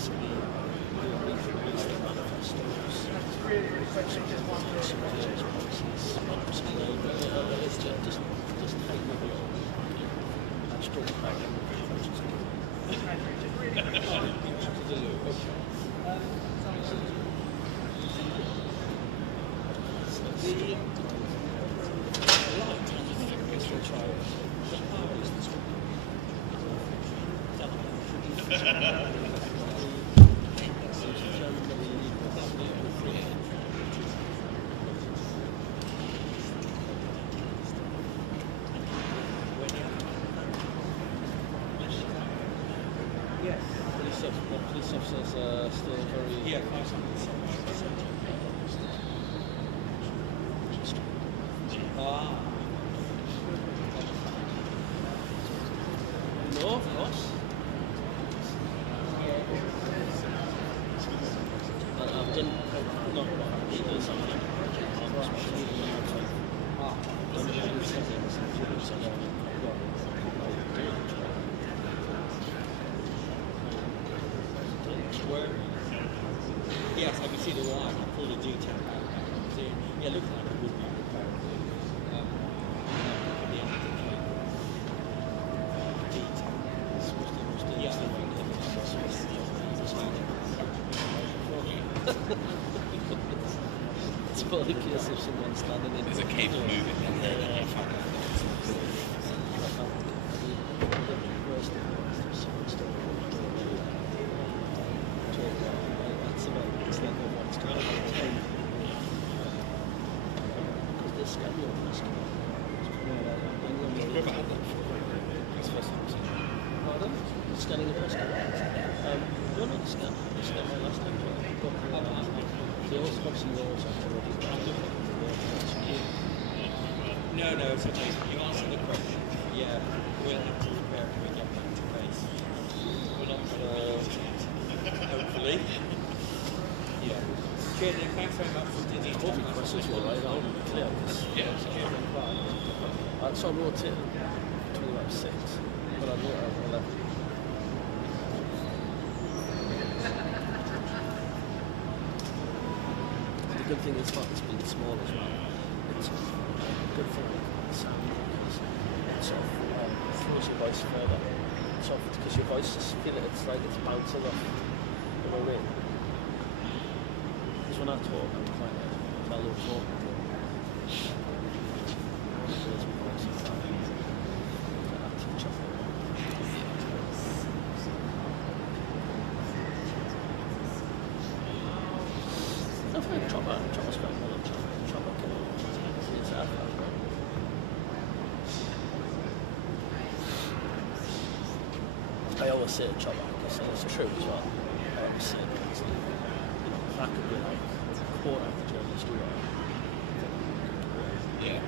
basically release their manifestos. It's just take the real strong back police officers are still very... Yeah, no, of course. I've done not either something. Yes, I can see the line. I pulled a detail out. Yeah, it looks like it would be it's probably a case of someone standing in. There's a cable moving in there. Scanning a postcard. You're not the scan. You scanned my last time. The also obviously yours already. No, it's okay. You answered the question. Yeah, we'll have to prepare when we get back to base. We're not hopefully. Yeah. Cheers, Nick. Thanks very much for doing all the questions were right. I'll be clear. Yeah, it's clear. So I wrote it between about 6, but I wrote it at 11. The good thing is about this being small as well. It's good for the sound because it sort of throws your voice further. It's off because your voice just feel it. It's like it's bouncing off. You know what I mean? Because when I talk, I'm quite mellow talking. I always say chopper because it's true as well. I always say that, if I could be like quarter of the journalist you are, yeah.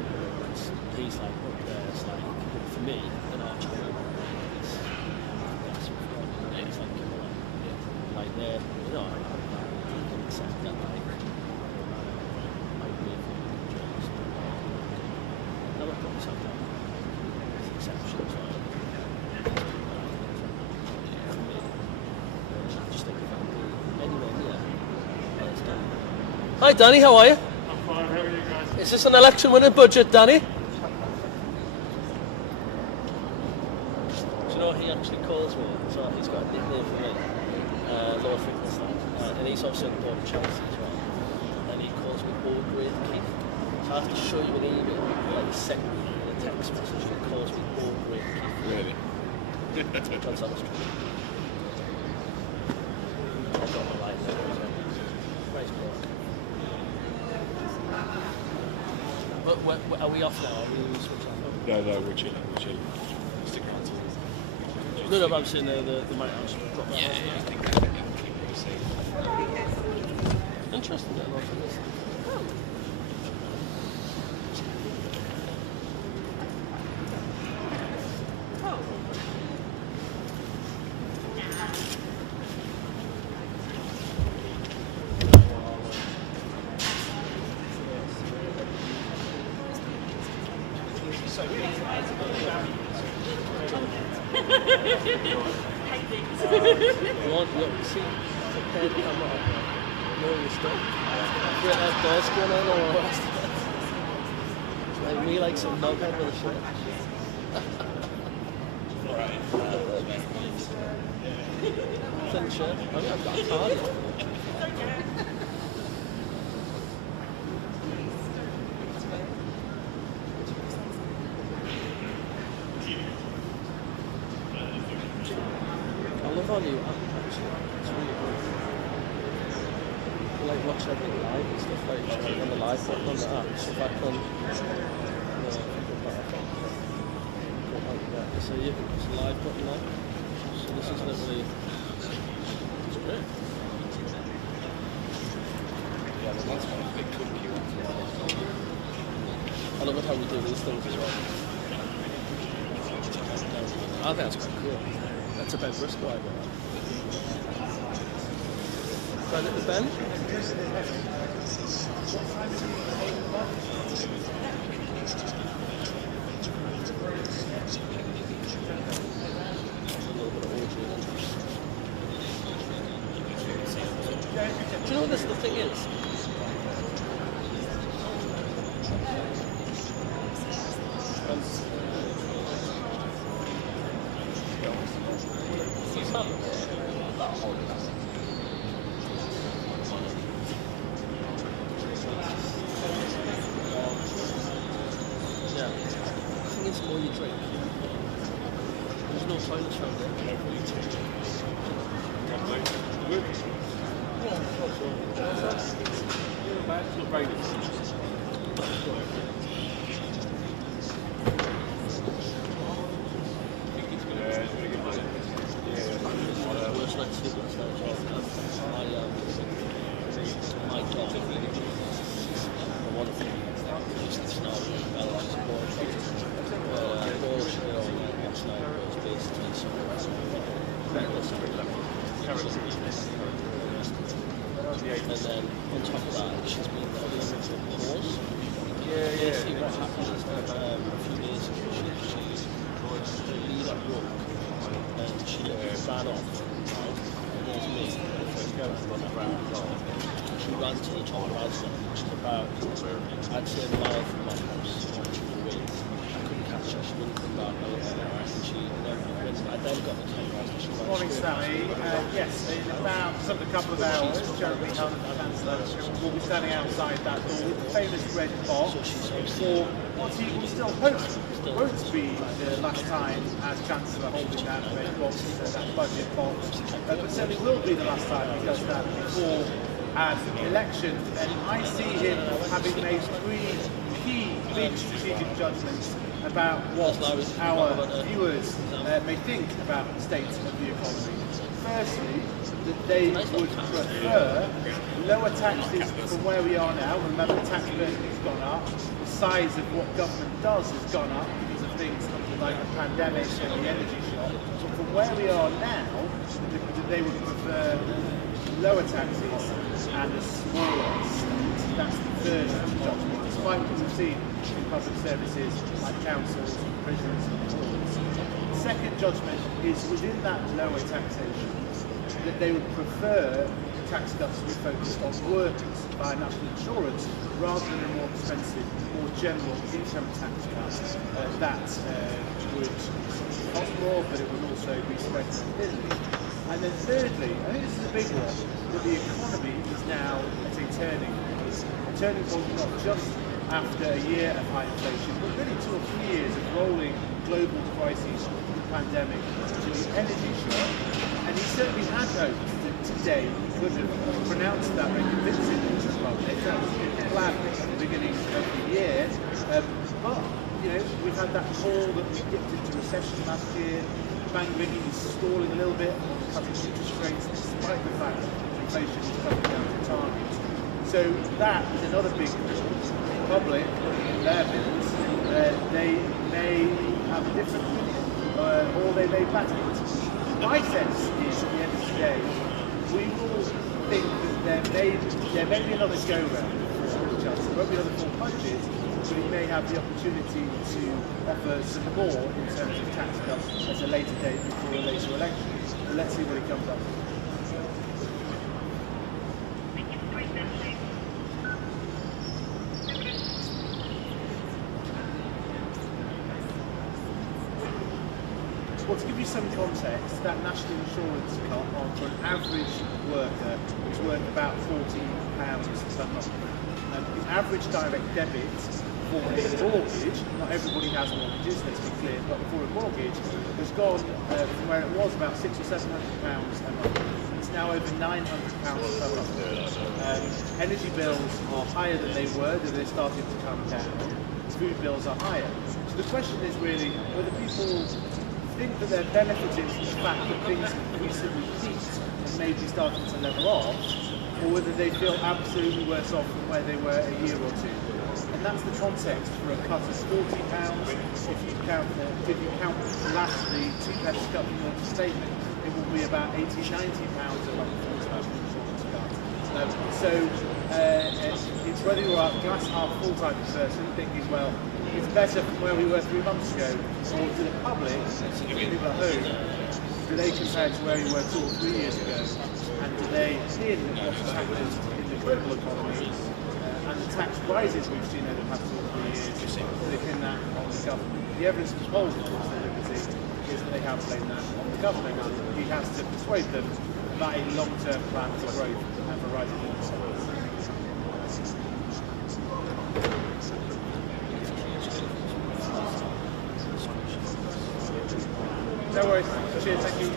He's like up there, it's like, for me, an archer is that's what we've got. It's like they're, I can accept that, like, I believe in journalists. Never put myself down. It's exceptions, right? Hi Danny, how are you? I'm fine, how are you guys? Is this an election winning budget, Danny? Do you know he actually calls me, so he's got a nickname for me, Lord Finkelstein, and he's also on the board of Chancellor as well, and he calls me Old Grade Keith. So I have to show you an email, like he sent me a text message, he calls me Old Grade Keith. Really? John Sanders. I've got my life there as well. Nice work. But are we off now? Are we switching off? No, we're chilling. Stick around till... No, but I'm saying the might house drop that. Yeah, I think we're safe. Interesting, that lot of this. You want, look, see, prepare the camera up. Know your stuff. Great outdoors going on all the rest of it. It's like me, like some knobhead with a shirt. Thin shirt. I mean, I've got a card. I love our new app, actually. It's really good. I like watch everything live and stuff like that. On the live button on the app, so if I can, so yeah, it's a live button now. So this is literally, it's great. Yeah, well, that's one big PMQ. I love it how we do these things as well. I think that's quite cool. That's about Bristol, I bet. Right at the bend. Do you know what the thing is? Yeah. I think it's more you drink. There's no toilets around there. And then on top of that, she's been there for a pause. Basically what happened is that a few days ago, she lead at work and she ran off. And there's me, the first girl to run around. She ran to the top of Asda, which is about, I'd say, a mile from my house. I couldn't catch her, she wouldn't come back. I then got the camera. Morning, Sally. Yes, in about a couple of hours, Jeremy Hunt, Chancellor, will be standing outside that door with the famous red box for what he will still hope won't be the last time as Chancellor holding that red box, that budget box, but certainly will be the last time he does that before an election. And I see him having made three key big strategic judgments about what our viewers may think about the state of the economy. Firstly, that they would prefer lower taxes from where we are now. Remember, the tax burden has gone up. The size of what government does has gone up because of things like the pandemic and the energy shock. So from where we are now, they would prefer lower taxes and a smaller state. That's the first judgment, despite what we've seen in public services like councils, prisons and courts. The second judgment is within that lower taxation that they would prefer tax cuts to be focused on workers via national insurance rather than a more expensive, more general income tax cut that would cost more, but it would also be spread more thinly. And then thirdly, I think this is a big one, that the economy is now at a turning point. A turning point not just after a year of high inflation, but really 2 or 3 years of rolling global crises, the pandemic, to the energy shock. And he certainly had hoped that today he could have pronounced that very convincingly to the public. That was his plan at the beginning of the year. But, you know, we've had that call that we dipped into recession last year. Bank Vicky is stalling a little bit on cutting interest rates despite the fact that inflation is coming down to target. So that is another big bill. Public, their bills, they may have a different opinion or they may back it. My sense is at the end of the day, we will think that there may be another go-round for the Chancellor. There won't be another full budget, but he may have the opportunity to offer some more in terms of tax cuts at a later date before a later election. let's see what he comes up with. Well, to give you some context, that national insurance cut on for an average worker is worth about £14 per month. The average direct debit for a mortgage, not everybody has mortgages, let's be clear, but for a mortgage has gone from where it was about £600 or £700 a month. It's now over £900 per month. Energy bills are higher than they were, though they're starting to come down. Food bills are higher. So the question is really whether people think that they're benefiting from the fact that things recently peaked and maybe starting to level off, or whether they feel absolutely worse off than where they were a year or two. And that's the context for a cut of £40. If you count lastly 2 pence cut from your statement, it will be about £80, £90 a month for this national insurance cut. It's whether you're a glass half full type of person thinking, well, it's better from where we were 3 months ago, or to the public, people at home, do they compare to where we were 2 or 3 years ago, and do they see what has happened in the global economy and the tax rises we've seen over the past 2 or 3 years, do they pin that on the government? The evidence from polls, of course, is that they have blamed that on the government. He has to persuade them about a long-term plan for growth and for rising income. No worries. Cheers, thank you.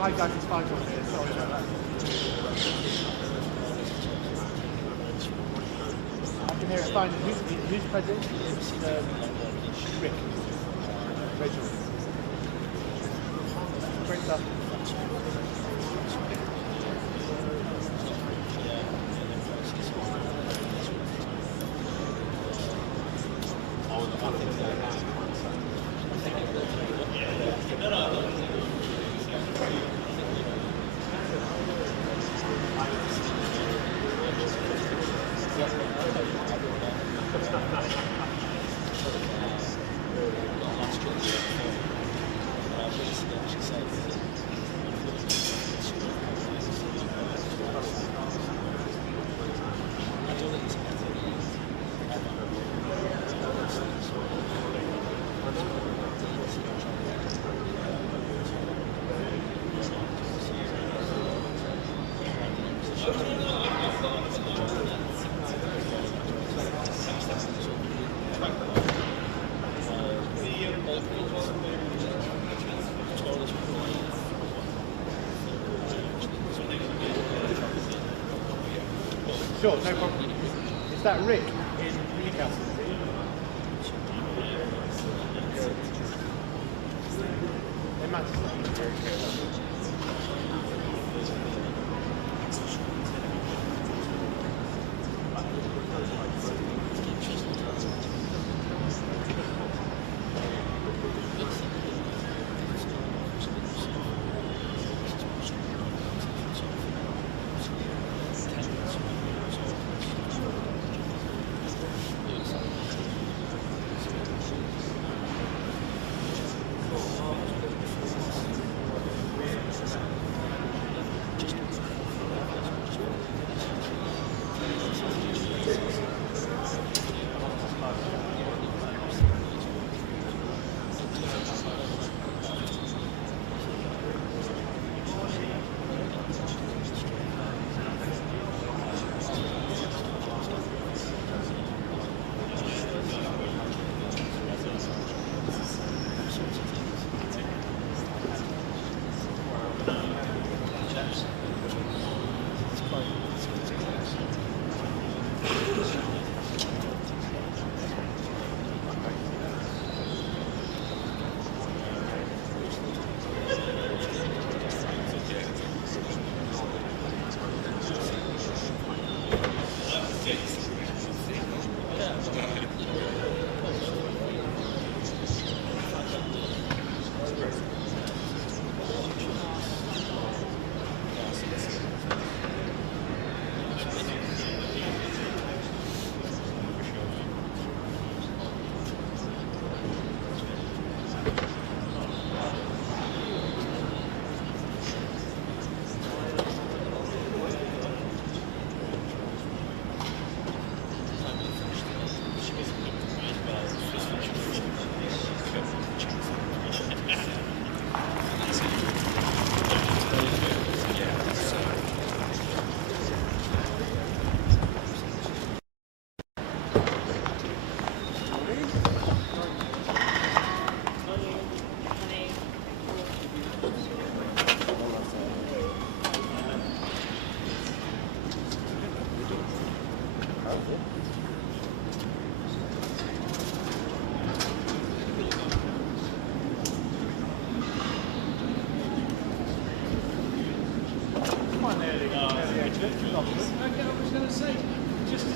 Hi guys, it's fine here. Sorry about that. I can hear it fine. Who's president? It's Rick. Rachel. Great stuff. Sure, no problem. Is that Rick in Newcastle? In Manchester?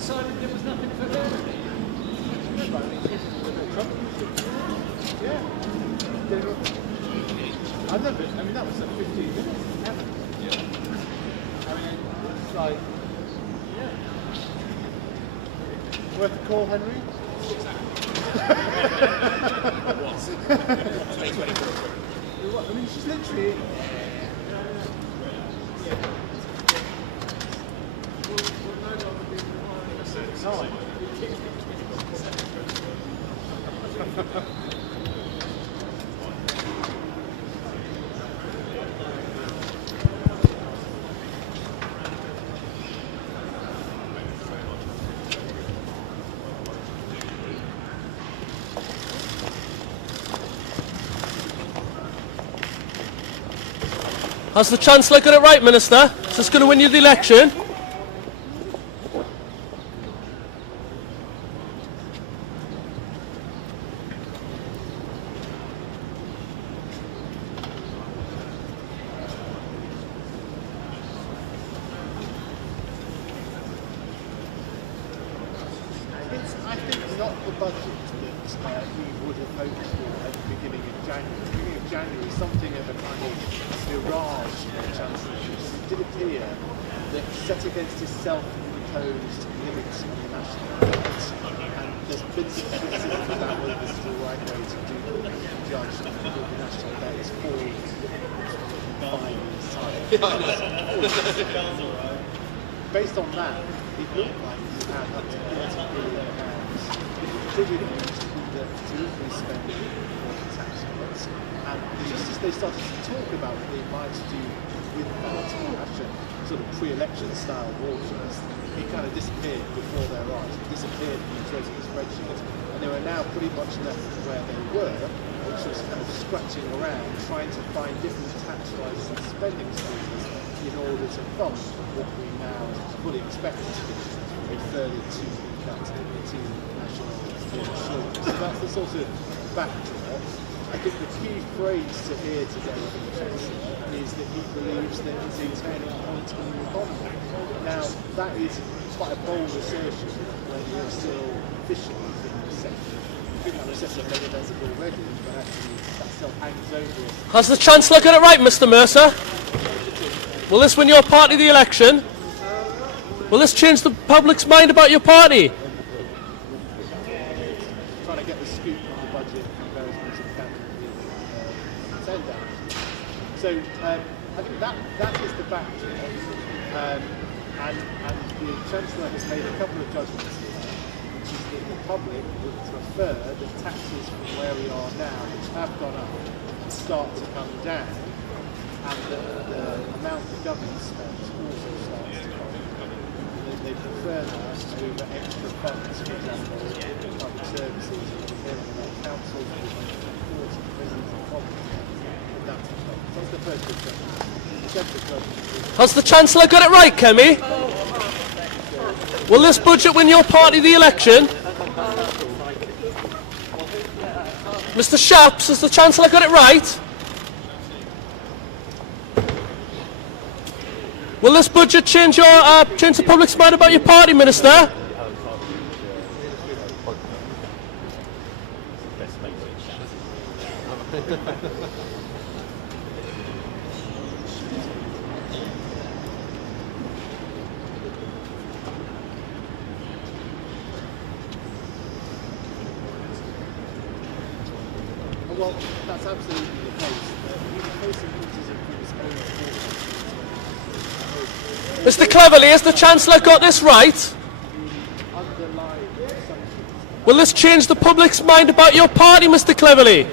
decided there was nothing for them. Yeah. I've never, I mean, that was at 15 minutes. Never. Yeah. I mean, it's like, yeah. Worth a call, Henry? I mean, she's literally. Has the Chancellor got it right, Minister? Is this going to win you the election? I think not the budget that we would have hoped for at the beginning of January. At the beginning of January, something of a kind of mirage from the Chancellorship. It did appear that set against his self-imposed limits on the national debt, and there's been some criticism about whether this is the right way to judge whether the national debt is falling in 5 years' time. Based on that, it looked like we had up to £30 billion dividends that delivery spending for the tax cuts. And just as they started to talk about what they might do with that sort of pre-election style waters, it kind of disappeared before their eyes. It disappeared from the Treasury spreadsheet, and they were now pretty much left where they were, which was kind of scratching around, trying to find different tax rises and spending streams in order to fund what we now fully expect to be a further 2 cut to national insurance. So that's the sort of backdrop. I think the key phrase to hear today from the Chancellor is that he believes that it's a turning point in the economy. Now, that is quite a bold assertion when you're still officially in recession. I think that recession may have ended already, but actually that still hangs over us. Has the Chancellor got it right, Mr. Mercer? Will this win your party the election? Will this change the public's mind about your party? Trying to get the scoop on the budget from various members of the cabinet with send out. So I think that is the backdrop, and the Chancellor has made a couple of judgments here, which is that the public would prefer that taxes from where we are now, which have gone up, start to come down, and that the amount the government spends also starts to come down. They prefer that over extra funds, for example, public services, we're hearing about councils, 40 prisons and colleges, and that's the problem. So that's the first big judgment. The second big judgment is... Has the Chancellor got it right, Kemi? Will this budget win your party the election? Mr. Shapps, has the Chancellor got it right? Will this budget change change the public's mind about your party, Minister? Well, that's absolutely the case. He's facing criticism from his own forces. Mr. Cleverly, has the Chancellor got this right? Underlying assumptions. Will this change the public's mind about your party, Mr. Cleverly?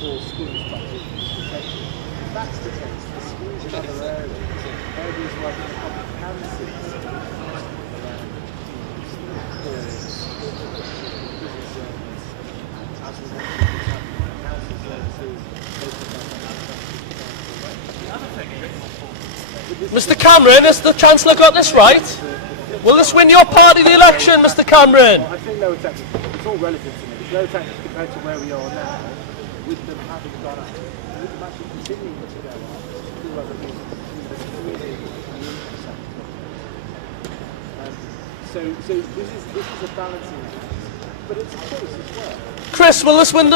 For schools budget protection. If that's the case, the schools in other areas where the public can see around business services, as we mentioned, council services, Mr. Cameron, has the Chancellor got this right? Will this win your party the election, Mr. Cameron? Well, I think lower taxes, it's all relative to me. Lower taxes compared to where we are now, with them having gone up, with them actually continuing to go up, still hasn't been so this is a balancing act, but it's a choice as well. Chris, will this win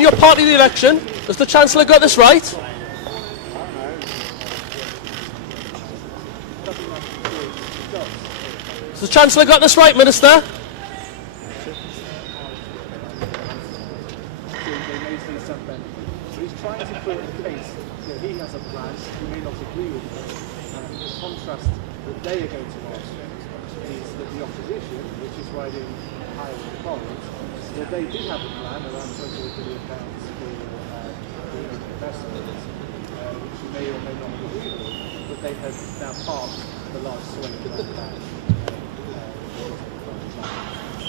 your party the election? Has the Chancellor got this right? Has the Chancellor got this right, Minister? They may see some benefit. But he's trying to put a case that he has a plan, he may not agree with it. The contrast that they are going to ask is that the opposition, which is riding higher in the polls, that they did have a plan around £28 billion for investments, which you may or may not agree with, but they have now parked the large swing of that plan.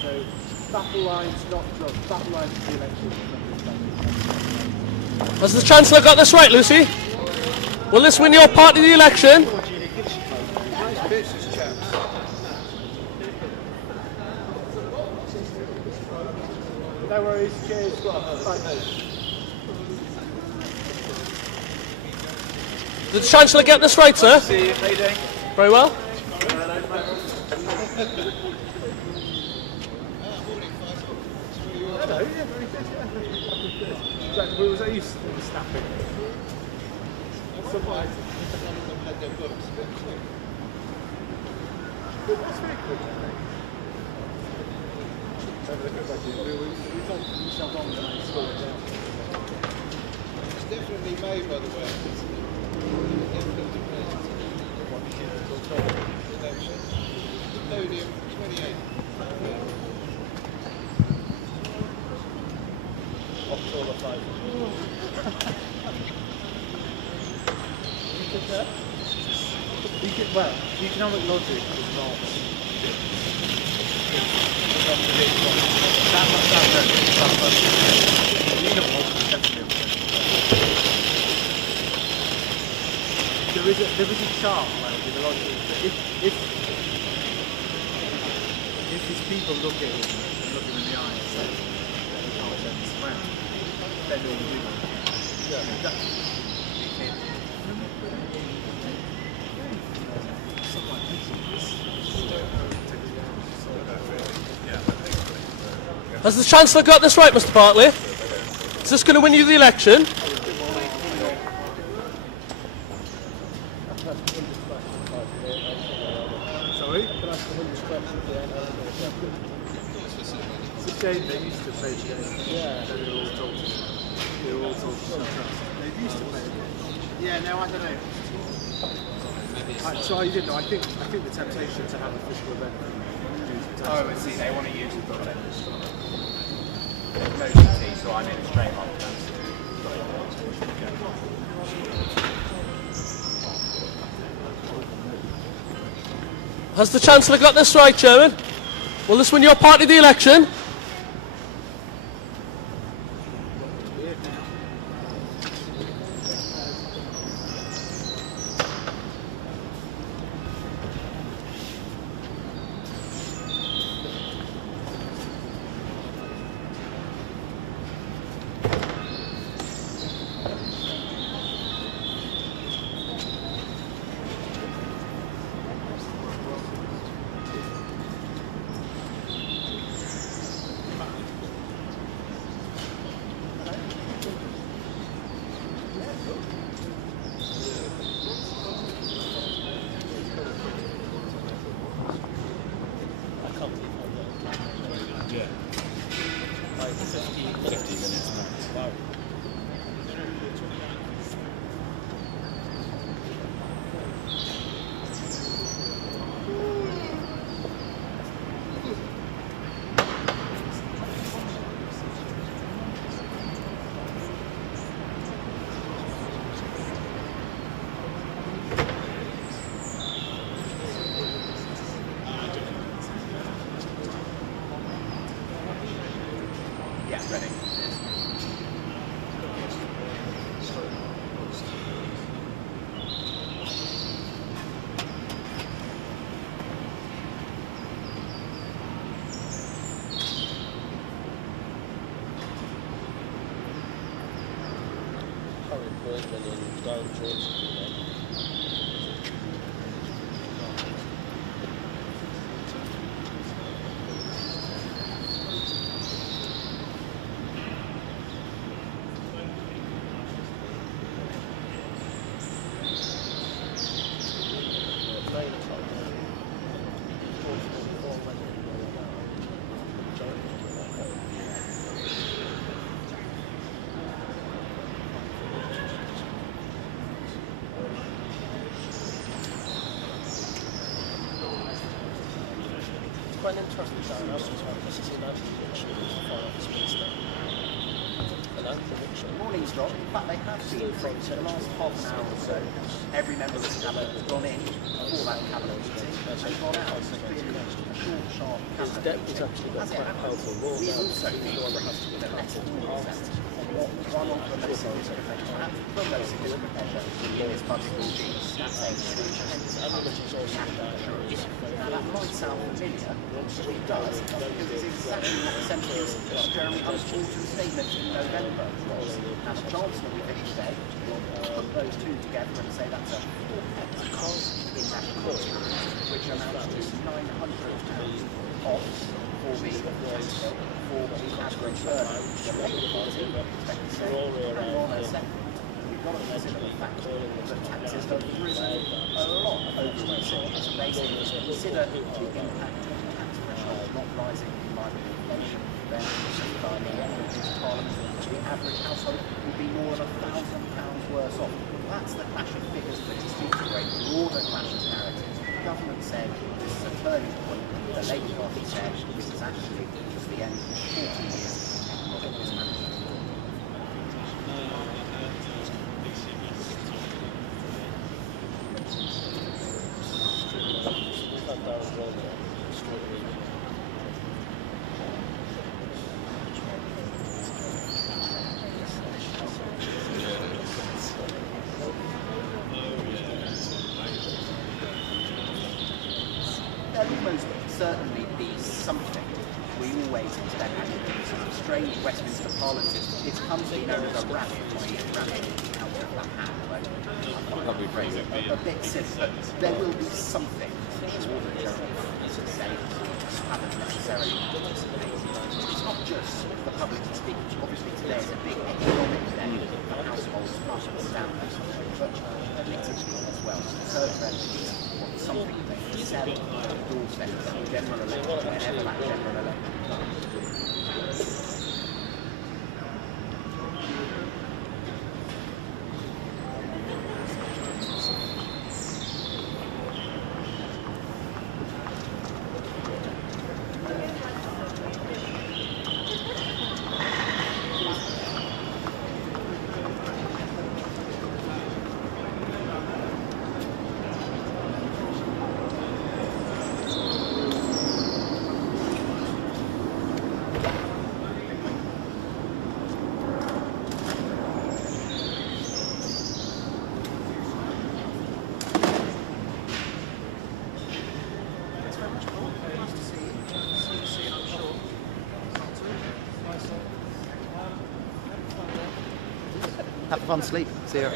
So battle lines, not just battle lines for the election. Has the Chancellor got this right, Lucy? Will this win your party the election? No worries, cheers. Did the Chancellor get this right, sir? See you, how you doing? Very well. Hello, yeah, very good, yeah. Was that you snapping? Somewhat. But that's very quick, I think. We told yourself on that and slow it down. It's definitely made, by the way. Definitely made. Podium 28. Well, economic logic is not. There is a chart, like, with a logic. If his people look at him and look him in the eye and say, you can't turn this around, then they will do that. Has the Chancellor got this right, Mr. Bartley? Is this going to win you the election? Sorry? It's a shame they used to play the game. Yeah. They were all told to shut up. They used to play the game. Yeah, no, I don't know. So I didn't know. I think the temptation to have a physical event. Oh, I see. They want to use it for emergency, so I'm in a straight line. Has the Chancellor got this right, Chairman? Will this win your party the election? Baldwin and Darren Johnson. Quite an interesting dynamic as well. This is an anti-prediction for the speedster. An anti-prediction. Morning's drop. In fact, they have seen for the last half an hour or so, every member of the cabinet has gone in before that cabinet meeting and gone out. It's been a short, sharp His cabinet depth is actually got quite a powerful role. we also need to let what one of the messages perhaps the most significant measure in this budget regime. That's a now that might sound familiar, but it does, because it's exactly what the Central Jeremy Hunt's autumn statement in November was. Now the Chancellor we finished today will put those two together and say that's a 4 pence in national insurance, which amounts to £900 off for the average earner. The Labour Party expect to say, hang on a second, we've got to consider the fact that taxes have risen a lot over recent years. So basically consider the impact of the tax threshold not rising in line with inflation. Then by the end of this Parliament, the average household will be more than £1,000 worse off. That's the clash of figures that is due to a broader clash of narratives. The government said this is a turning point. The Labour Party said this is actually just the end of 40 years of mismanagement. There will most certainly be something. We always expect sort of strange Westminster Parliament. It's come to be known as a rabbit, rabbit out of the hat. Lovely phrase. A bit silly, but there will be something for sure that Jeremy Hunt is saying haven't necessarily participated. It's not just the public speaking. Obviously today is a big economic day for households up and down, but politically as well. Conservative want something they can sell on the doorstep of the general election, whenever that general election comes. Have a fun sleep. See you.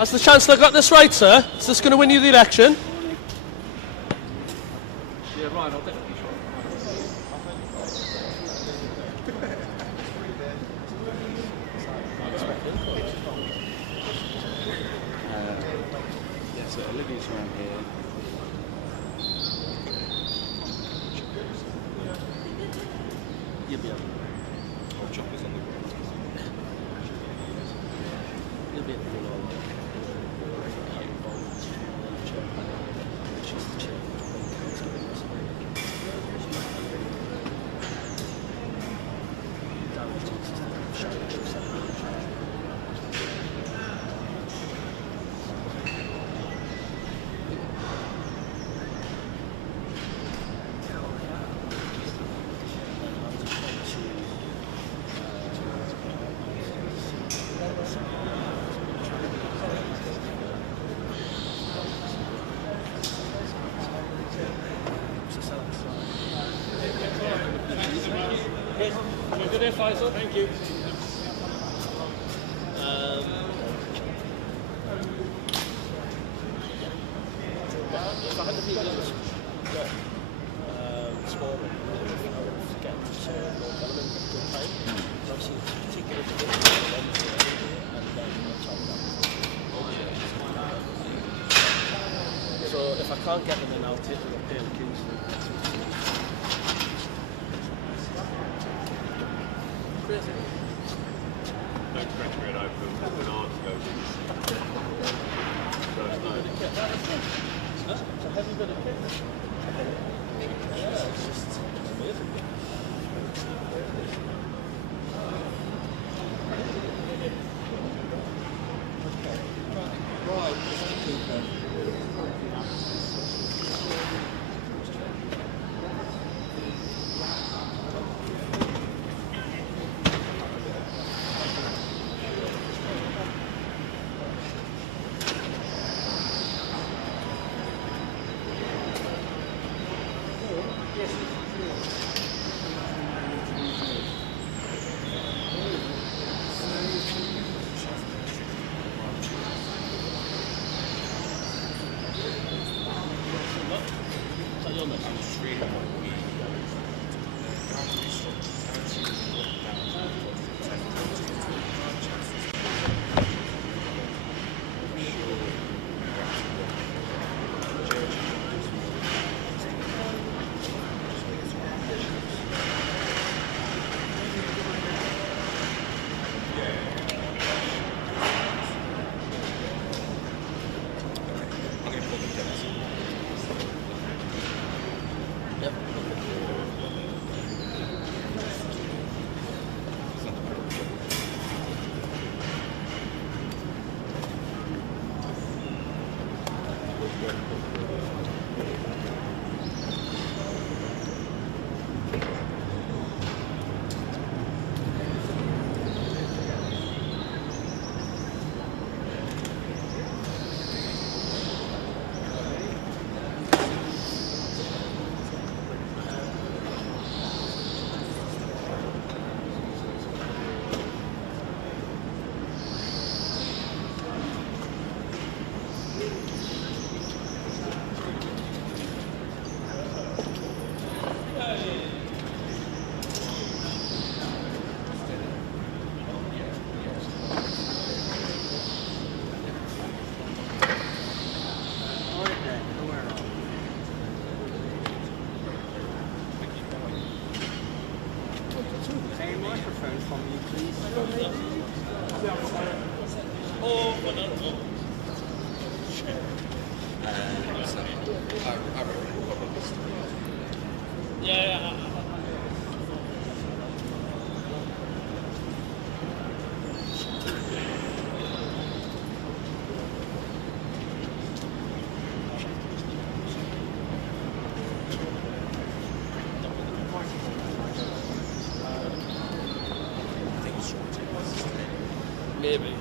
Has the Chancellor got this right, sir? Is this going to win you the election? Yeah, Ryan, I'll definitely try. Yeah, so Olivia's around here. You'll be able. Oh, Chopper's on the ground. You'll be able to all get involved. She's the chair. Good day, Faisal. Thank you. If I had to be honest, scoring, I would get to North Element at a good time. Obviously, it's particularly difficult for Wednesday, and then on top of that, so if I can't get them in, I'll take them at PMQs. Crazy. No French bread open, an arm goes in. It's a heavy bit of kit. Yeah, it's just amazing. Right, Mr. Cooper. Maybe.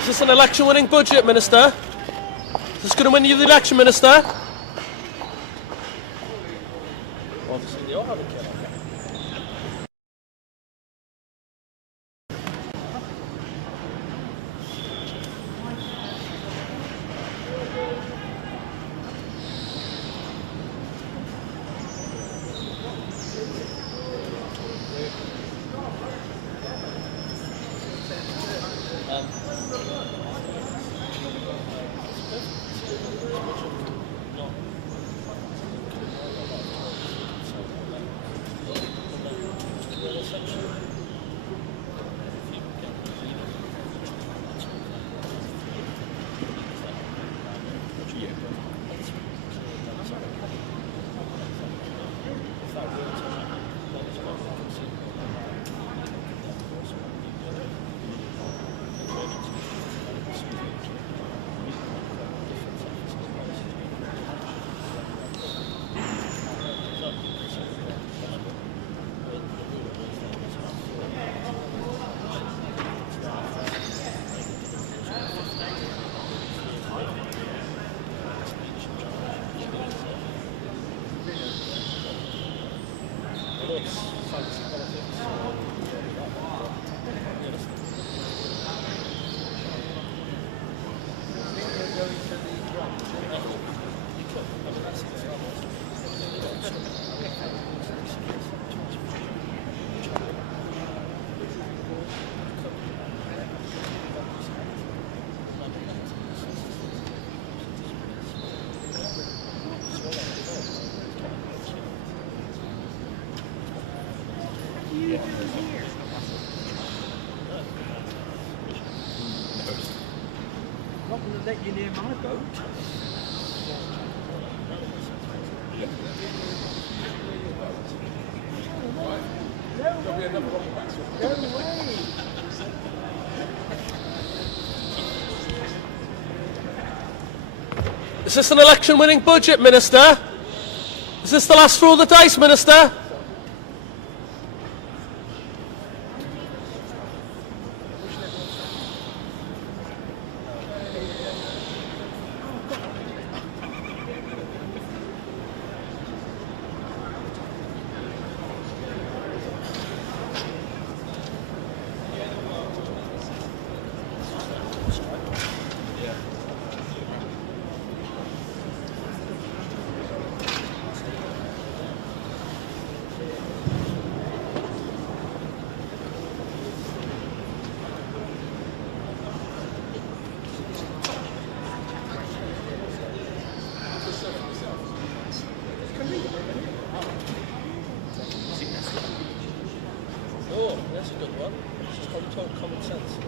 Is this an election-winning budget, Minister? Is this going to win you the election, Minister? Obviously, they all have a killer. Not going to let you near my boat. Is this an election-winning budget, Minister? Is this the last throw of the dice, Minister? Oh, that's a good one. It's just called total common sense.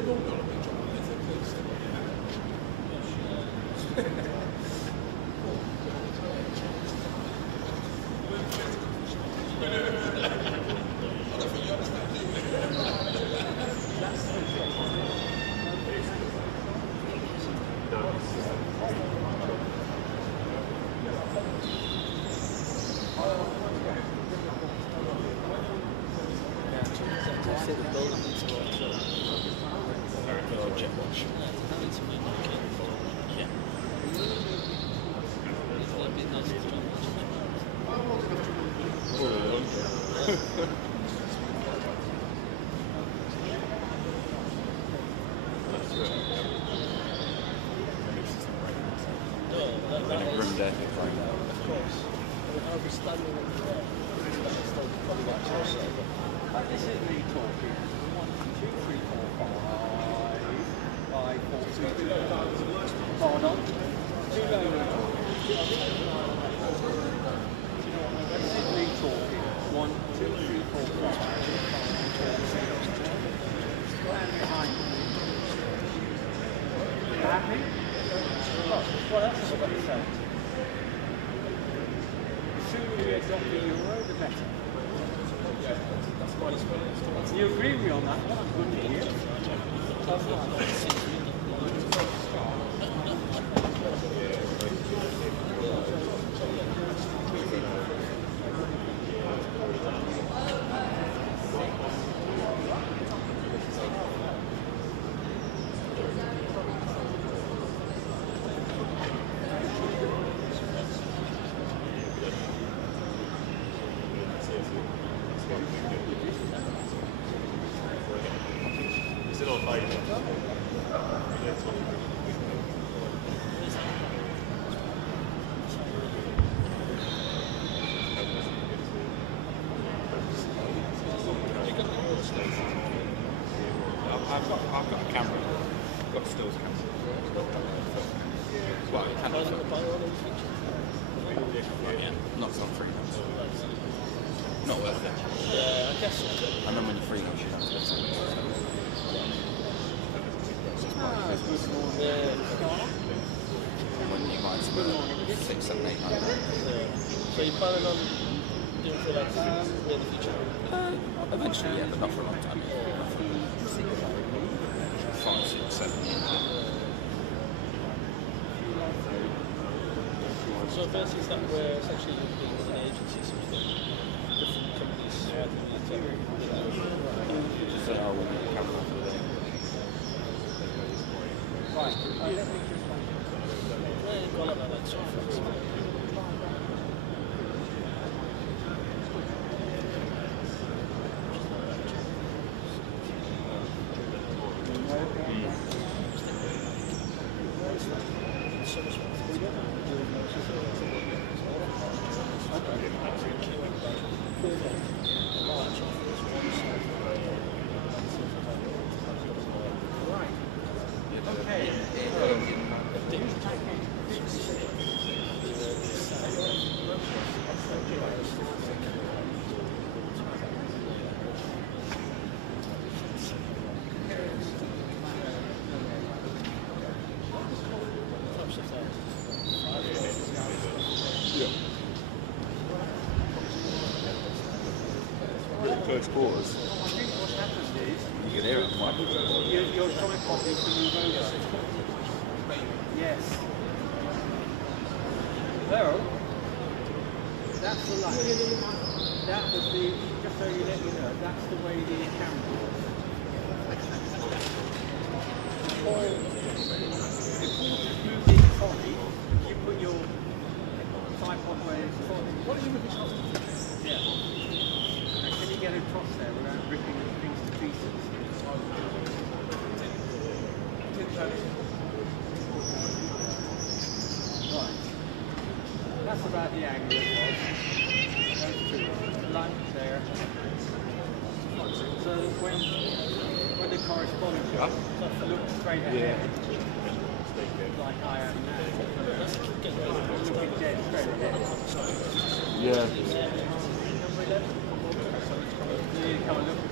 Room there. Of course. I'll be standing in the air. Probably like Chancellor. This is me talking. 1, 2, 3, 4, 5, 5, 4, 2, 2. Hold on. 2 lower. This is me talking. 1, 2, 3, 4, 5. Stand behind me. You happy? What else have I got to say? The sooner you adopt the euro, the better. You agree with me on that one? I'm good to hear. Still on fire. I've got a camera. I've got a stills camera. Well, you can also. Yeah, not so free. Not worth it. Yeah, I guess so. And then when you're free, you have to spend time. When you might spend 6, 7, 8 nights. So you're planning on doing freelance in the future? Eventually, yeah, but not for a long time. 5, 6, 7 years. So first is that we're essentially being an agency, so we've got different companies throughout the UK. So now we'll be camera for the day. Right. Yeah, you've got that sort of flexibility. Close quarters. I think what's happened is You can hear it on the microphone. your tripod needs to move over. Yes. Well, that's the light. That was the, just so you let you know, that's the way the camera was. If you move it funny, you put your tripod where it's funny. What do you move it? Yeah. Can you get across there without ripping things to pieces? Right. That's about the angle it was. Those two. Light there. So when the correspondent looks straight ahead, like I am now, looking dead straight ahead. Yeah. You come and look at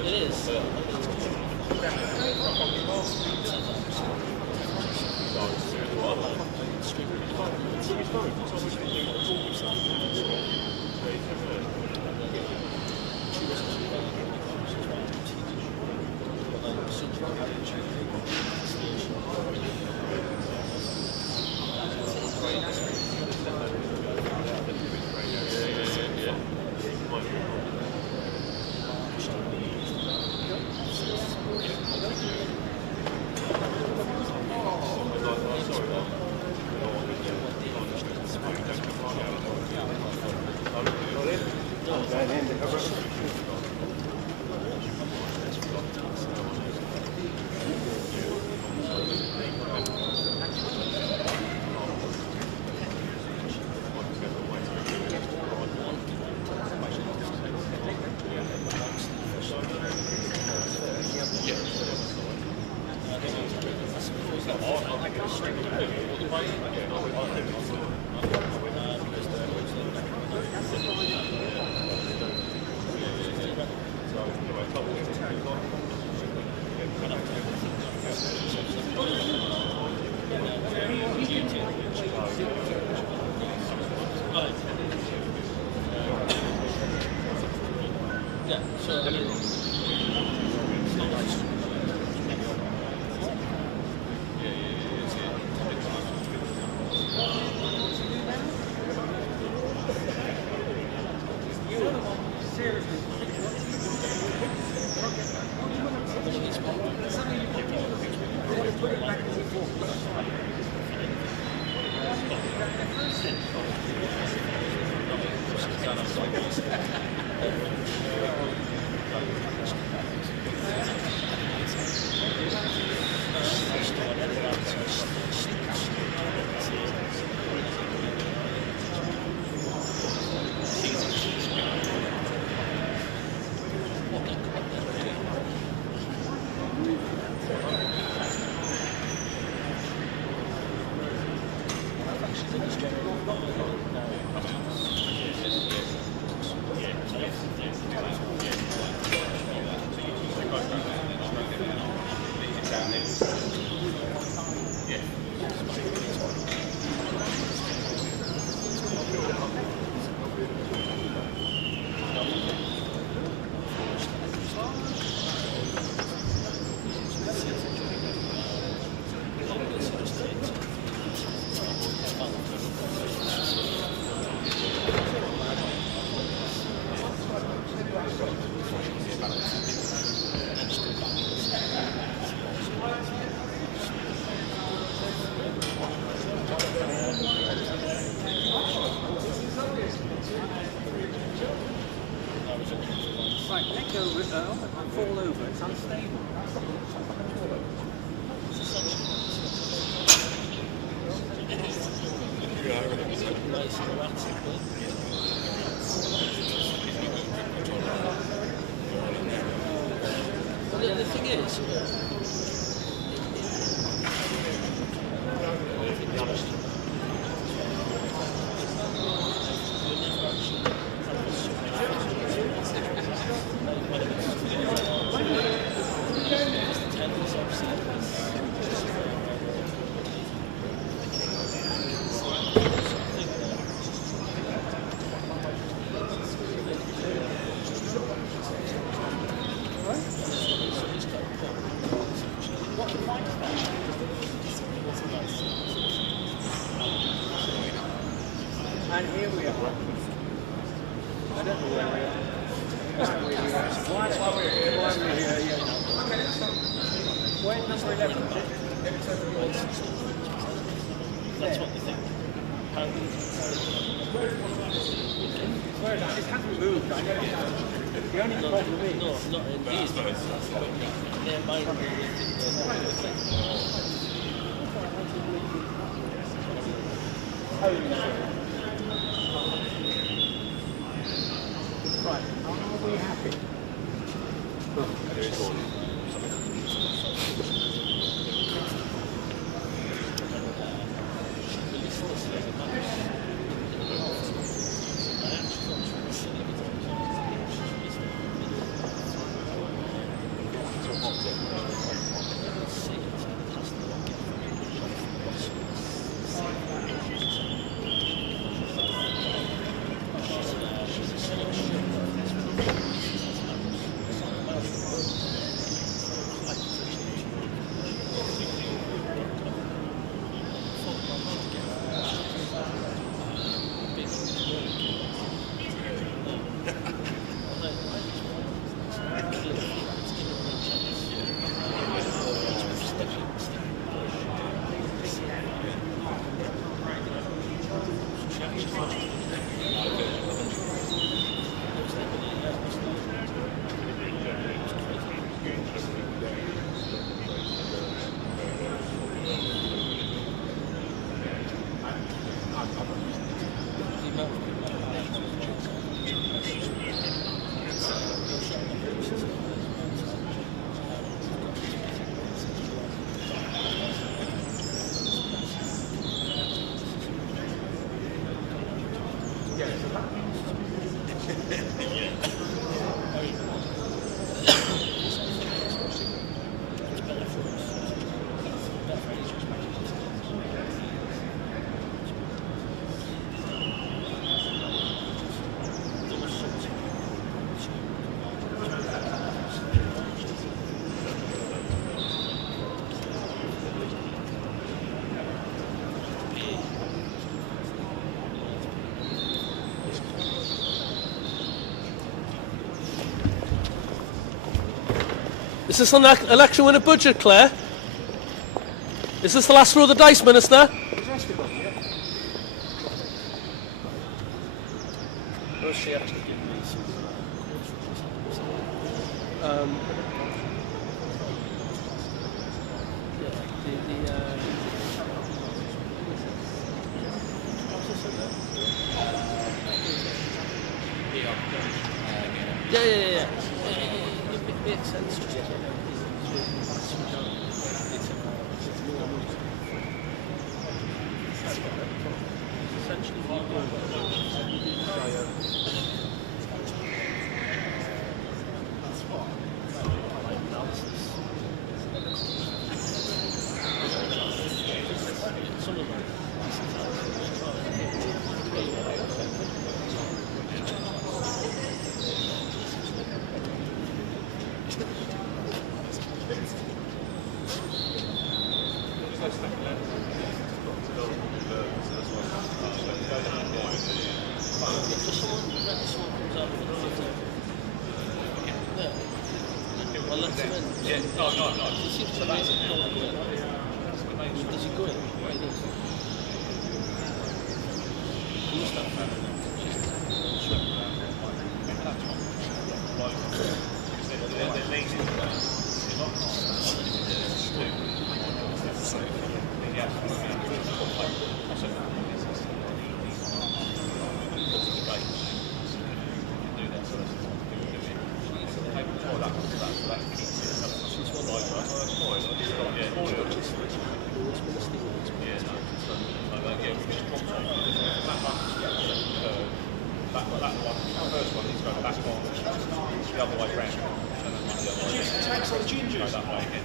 It is. Yeah, so I mean, it's not nice. go and fall over, it's unstable. Nice and erratic, but the thing is, And here we are. I don't know where we are. Why are we here? Yeah. We're number 11. that's what they think. Where is that? It hasn't moved. I know. The only problem is... No, not in these ones. They're mine. Right. Are we happy? There is one. Is this an election winning budget, Claire? Is this the last throw of the dice, Minister? Does she actually give me some? Yeah. It makes sense. that way again.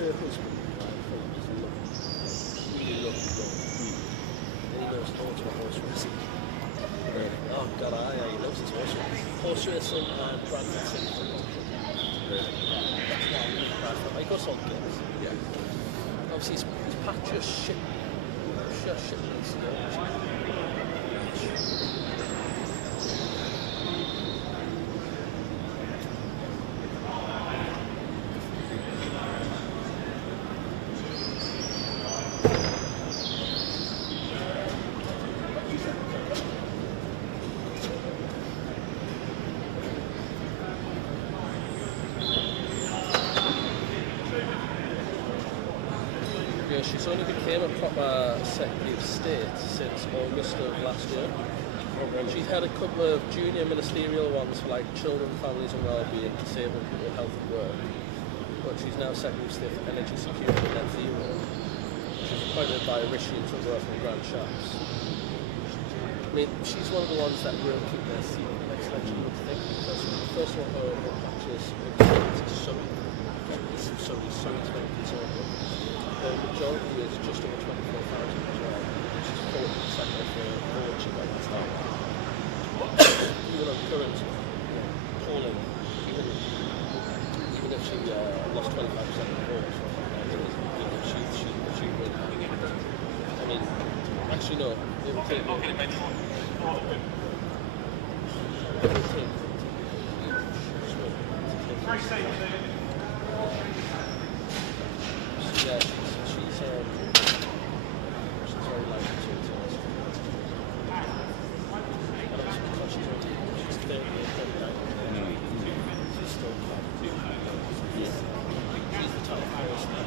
Her husband, really lovely dog. And he knows loads about horse racing. Oh God, he loves his horse racing. Horse racing and Bradford City. That's why I really Bradford. He goes on games. Yeah. Obviously, his pack just shit. Just shit. She's only became a proper Secretary of State since August of last year. She's had a couple of junior ministerial ones for like children, families and wellbeing, disabled people, health and work. But she's now Secretary of State for Energy Security and Net Zero. She's appointed by Rishi to work from Grand Shafts. I mean, she's one of the ones that will keep their seat in the next election, I would think, because first of all, her patches are Surrey's very conservative. The majority is just over 24,000 as well, which is 40% of the vote she got last time. Even on current polling, even if she lost 25% of the vote, she would. I mean, actually no, it would take. Yeah, she's very likely to us. And also because she's 30 and 39, she's still quite she's the type of person that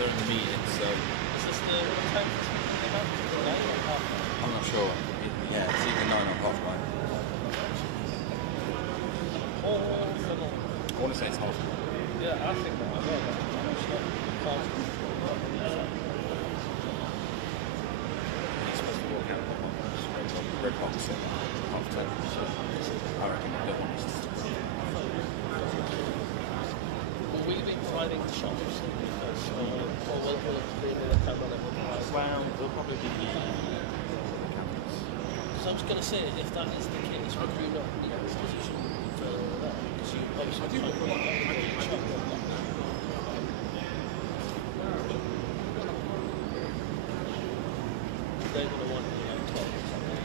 We're in the meeting, so is this the 10th? I'm not sure. Yeah, it's either 9 or half 9. I want to say it's half 9. Yeah, I think that as well. He's supposed to walk out of the red box at half 10. So I reckon I don't want us to. Will we be providing shops? Or will it be in the camera? There'll probably be Because I was going to say, if that is the case, would you not need this position further than that? Because you obviously can't really shop on that. They're going to want you on top or something.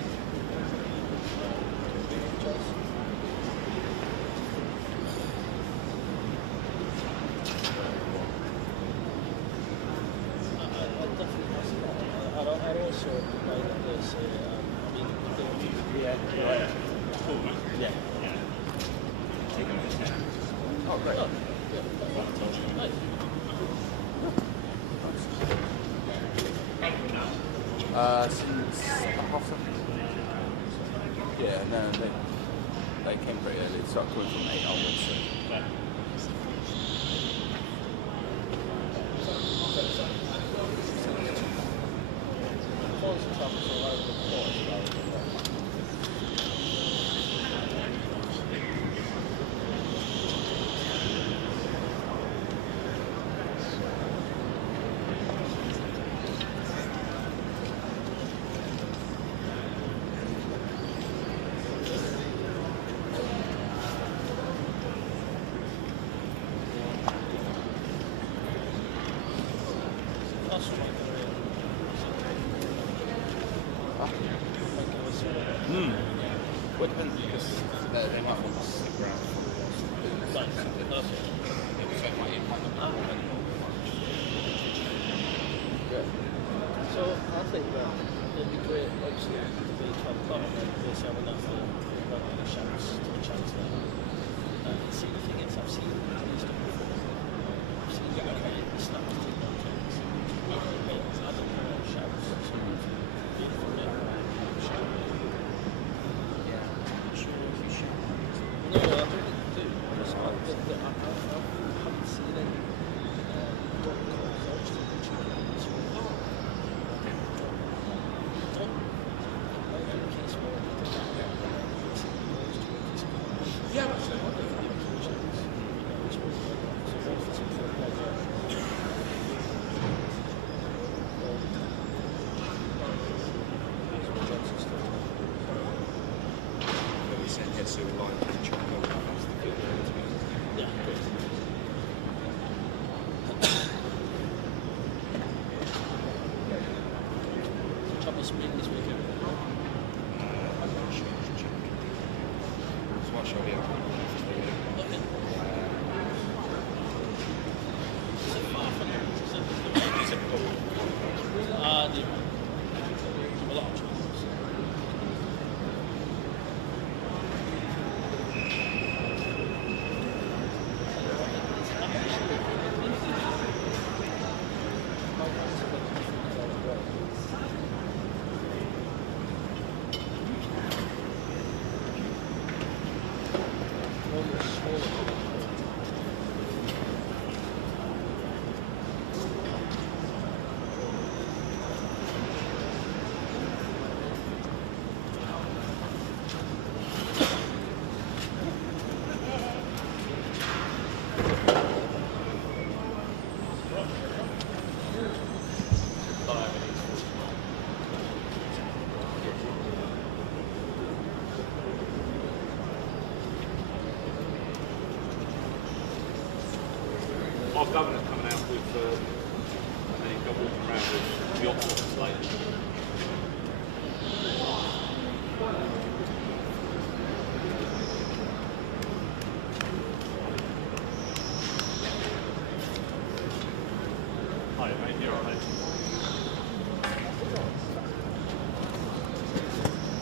I'd definitely pass it on. I'd also like this. So, I mean, Yeah. yeah. Oh, great. Oh, yeah. Right. Since half 7. Yeah, no, they came pretty early. They started coming from 8 onwards. So. Well, it depends because they might want to stick around for business. Right. Okay. So it might not be So I think that it'd be great, obviously, to be transparent and this having that the chance to the Chancellor. See, the thing is, I've seen these stuff before. I've seen the snaps to the kids. I don't know shouts. Beautiful, no, I don't think they do. I haven't seen any Yeah, that's it. We said yes, so we like to check out that's the good way to be. Yeah, good. Troubles meeting this weekend. I'm not sure. Check. So what shall we have? Okay. Is it far from here? Is it cool? A lot of troubles. Our governor's coming out with, and then he's got walking around with the Oxford slate. Hi, mate, you're alright.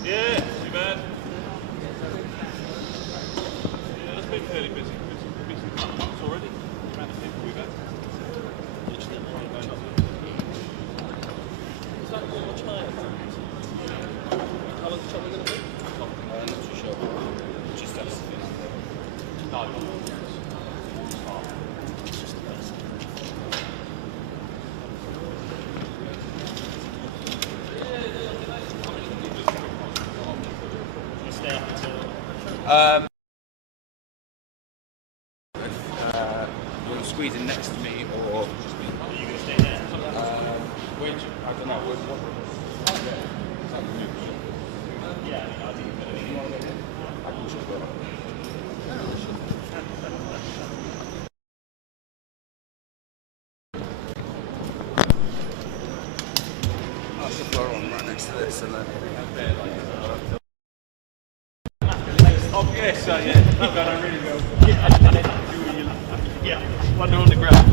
Yeah, too bad. Yeah, it's been fairly busy months already. The amount of people we've had. Is that going much higher? How long is the trouble going to be? I'm not too sure. Just us. No, It's just the best. You stay up until... You want to squeeze in next to me or Are you going to stay there? which I don't know. What? Yeah, I think you're going to be... I can just go. That's the floor one right next to this, and then. oh, yes, yeah. Not going on really well. Yeah, wonder on the ground.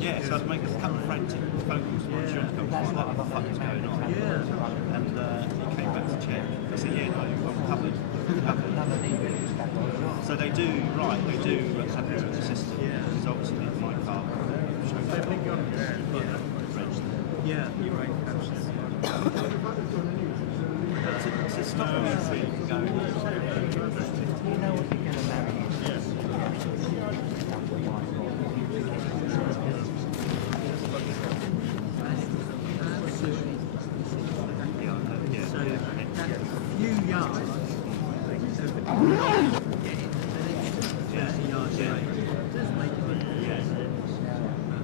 Yeah, so I'd make a couple of frantic phone calls to my insurance company, like, what the fuck is going on? Yeah. And he came back to check. I said, yeah, no, I'm covered. So they do have a system, because obviously my car shows up. Yeah, you're right, absolutely. To stop me from going, you know what you're going to marry.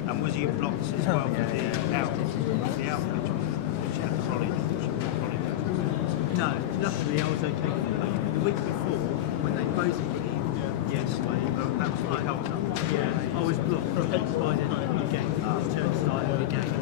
And was he blocked as well for the outreach? She had the trolley. No, luckily I was okay for the week before, when they both hit him, that was like, I was blocked by the gate, turnstile of the gate.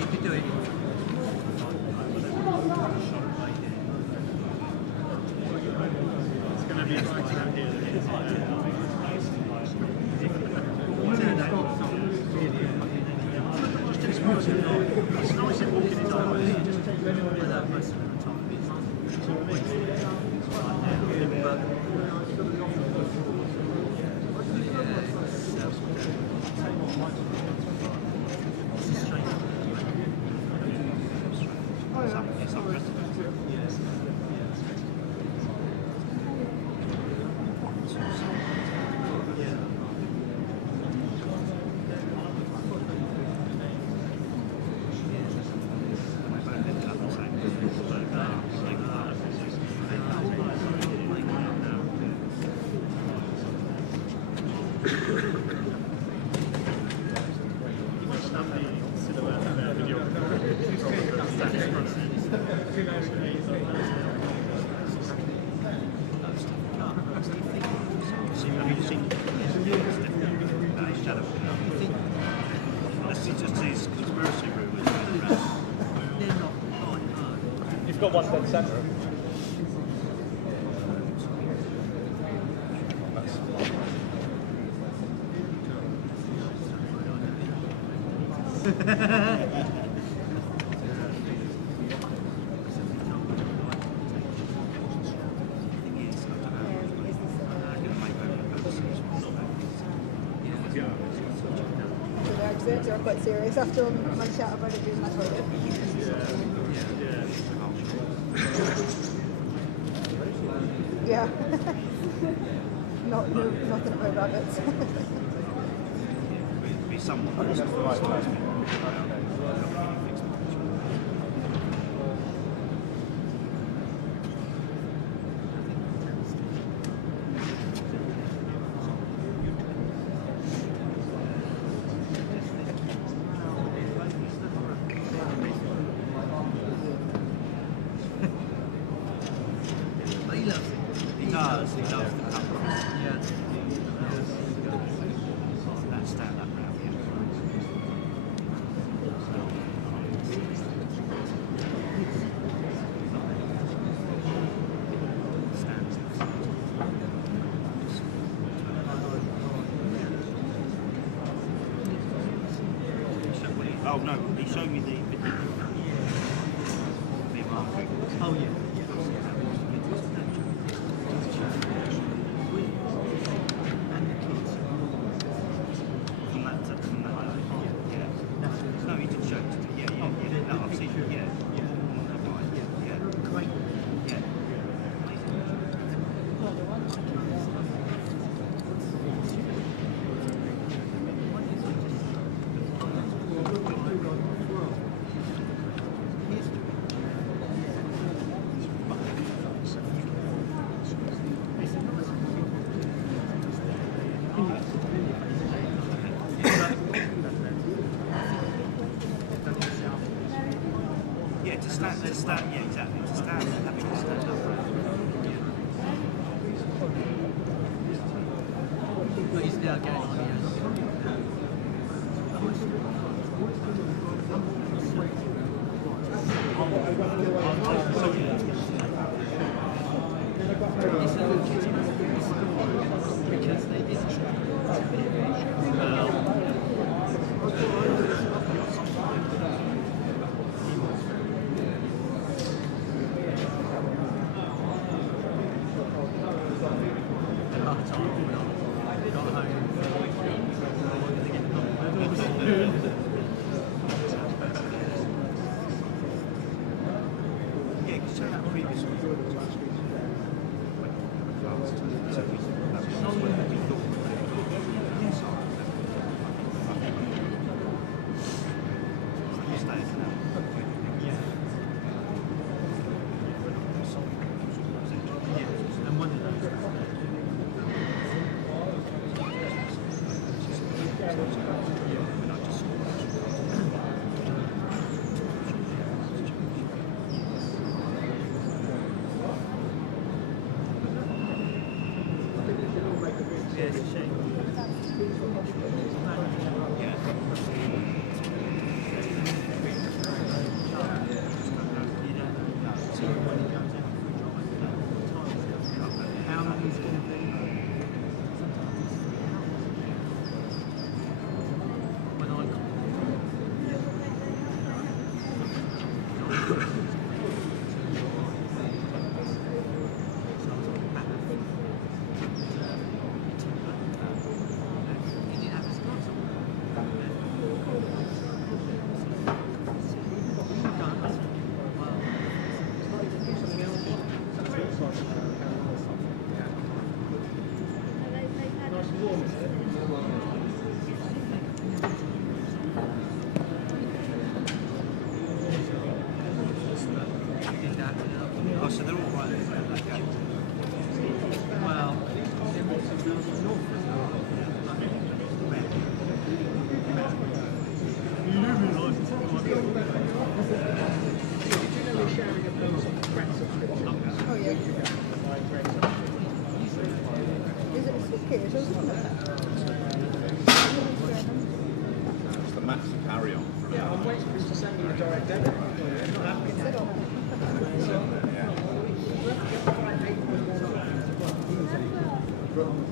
you could do it. It's going to be exciting out here. It's nice in walking into that most of the time. It's always right now. But it's a strange. It's unprecedented. Yes. You've got one dead centre. Are quite serious after my chat about it being my toilet. Yeah. Nothing about rabbits. Be someone who's the right person. He loves the cup. Yeah. That stand up round here. Oh no, he showed me the marking. Oh yeah. From that yeah. No, he did show it to me. Yeah. No, I've seen it, yeah. Yeah. Great. Yeah. Yeah, to stand, yeah, exactly. To stand, having to stand up. But he's now getting on here. This is all kidding. Because they did Oh, so they're all right. Okay. Well, Oh yeah. Is it a stickers or something? It's the max to carry on. yeah, I'm waiting for him to send me a direct debit. Sit on it. Hold on.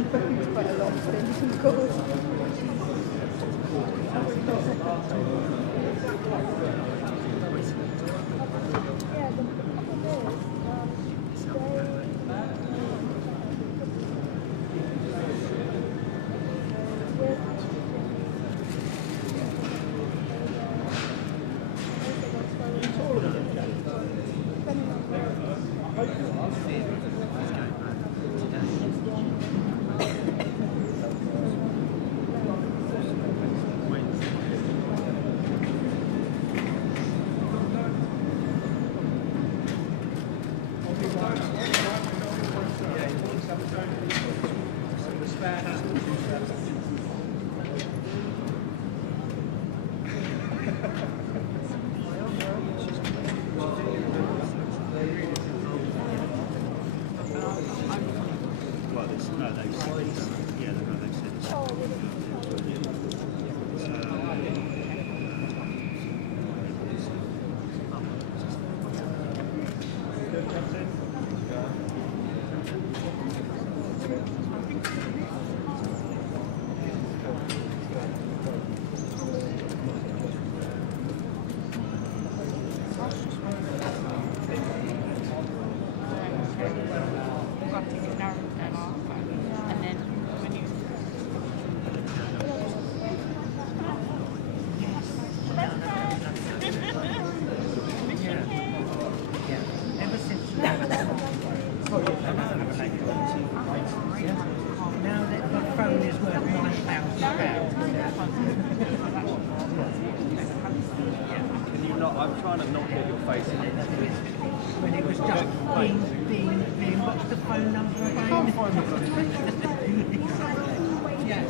It's quite a lot of things and calls. Yeah, Well, it's, no, they've said it's, yeah, no, they've said it's. And then when you Yeah, ever since now that the phone is worth £1,000. Can you not, I'm trying to not get your face in it. When it was just being what's the phone number again? Yeah,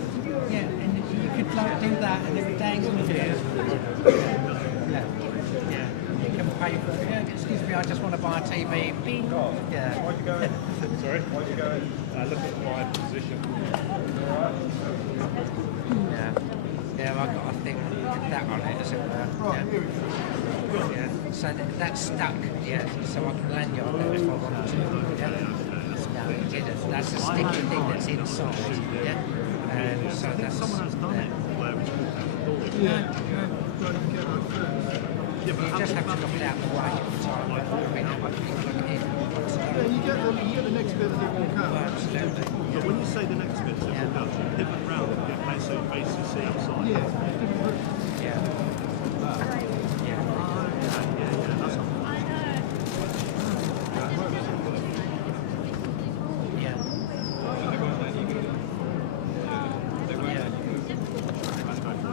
yeah, and you could like do that and it would dangle here. Yeah, yeah. You can pay for it. Yeah, excuse me, I just want to buy a TV. Bing. Yeah. Why'd you go in? Sorry? Why'd you go in? Look at my position. Yeah. Yeah, I've got, I think, that on it, as it were. Yeah. Yeah. So that's stuck, yeah, so I can land you on there if I want to. Yeah. No, it didn't. That's a sticky thing that's inside. Yeah. And so that's. Someone has done it where it's walked out the door. Yeah. You just have to look it out the way at the time. Yeah, you get the next bit that will come. absolutely. But when you say the next bit that will come, pivot round and get basically see outside. Yeah. Yeah. Yeah. That's not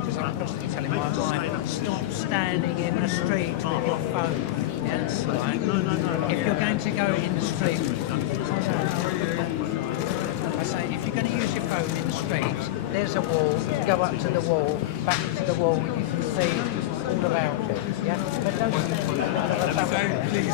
Because I'm constantly telling my wife, stop standing in the street with your phone. Yes, right? No. If you're going to go in the street, I say, if you're going to use your phone in the street, there's a wall, go up to the wall, back to the wall, you can see all around it. Yeah? But don't please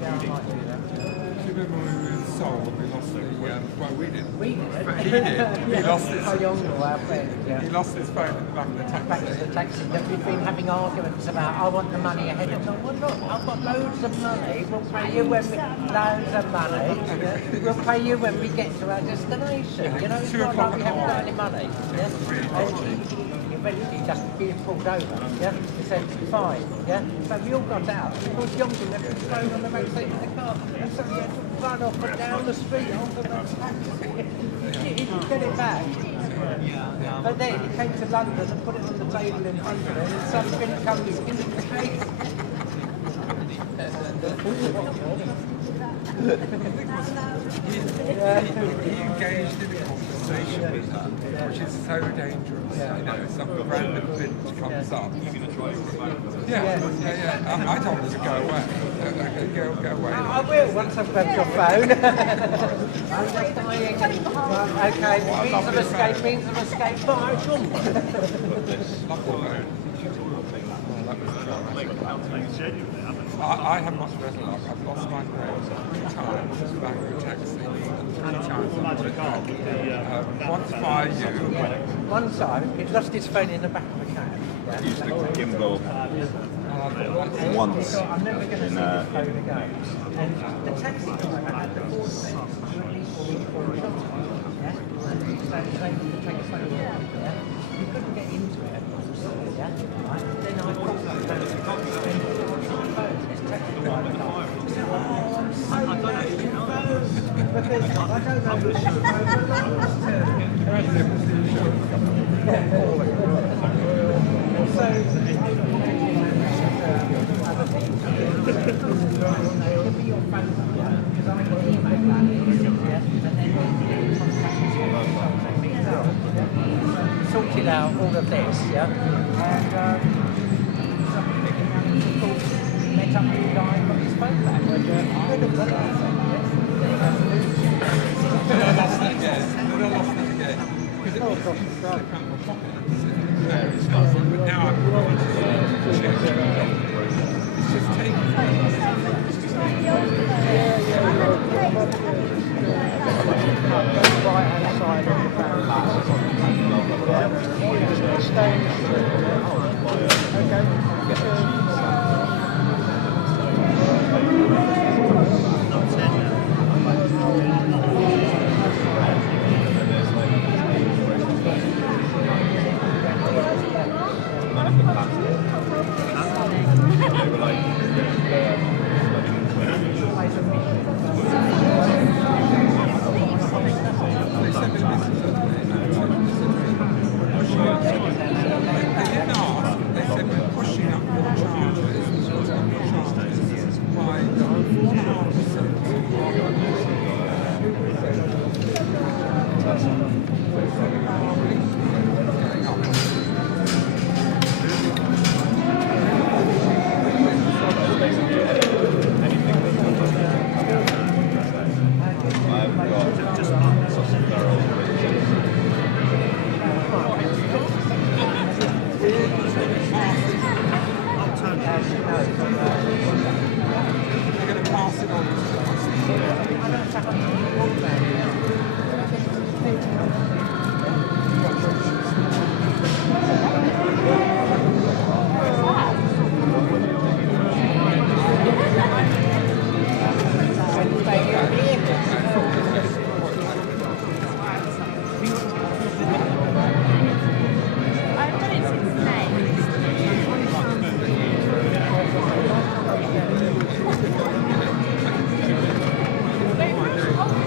Yeah, I might do that. Do you remember when we were in Seoul and we lost the phone we didn't. We did. But he did. He lost his. Our friend, yeah. He lost his phone at the back of the Back taxi. to the taxi, that we've been having arguments about, I want the money ahead of time. Well, look, I've got loads of money, we'll pay you when we, loads of money, yeah? We'll pay you when we get to our destination, you know, it's not like we haven't got any money, yeah? And he eventually just being pulled over, yeah? He said, fine, yeah? So we all got out, and was Youngkin left his phone on the back seat of the car, and so he had to run off and down the street onto the taxi. He didn't get it back. But then he came to London and put it on the table in front of him, and something comes in the case. He engaged in a conversation with her, which is so dangerous. You know, some random bitch comes up. Yeah. I told her to go away. Go away. I will once I've grabbed your phone. I'm just dying. Okay, means of escape, Marshall. I have much better luck. I've lost my phone 3 times back in a taxi, and 3 times once by you. One time, he'd lost his phone in the back of a cab. Yeah? Used to gimbal once I'm never going to see in this phone again. And the taxi driver had the board fence to at least 4 shots on it. Yeah? And he said he could take his phone down. Yeah? He couldn't get into it, of course. Yeah? Right? Then I called him and his taxi driver died. He said, oh, I'm so glad you phone. Because I don't know which phone belongs sorted out all of this, yeah, and of course met up with the guy and got his phone back. I lost it again. Because it was slipped out of my pocket. But now I'm going to check it. It's just taken. Right-hand side of the Oh,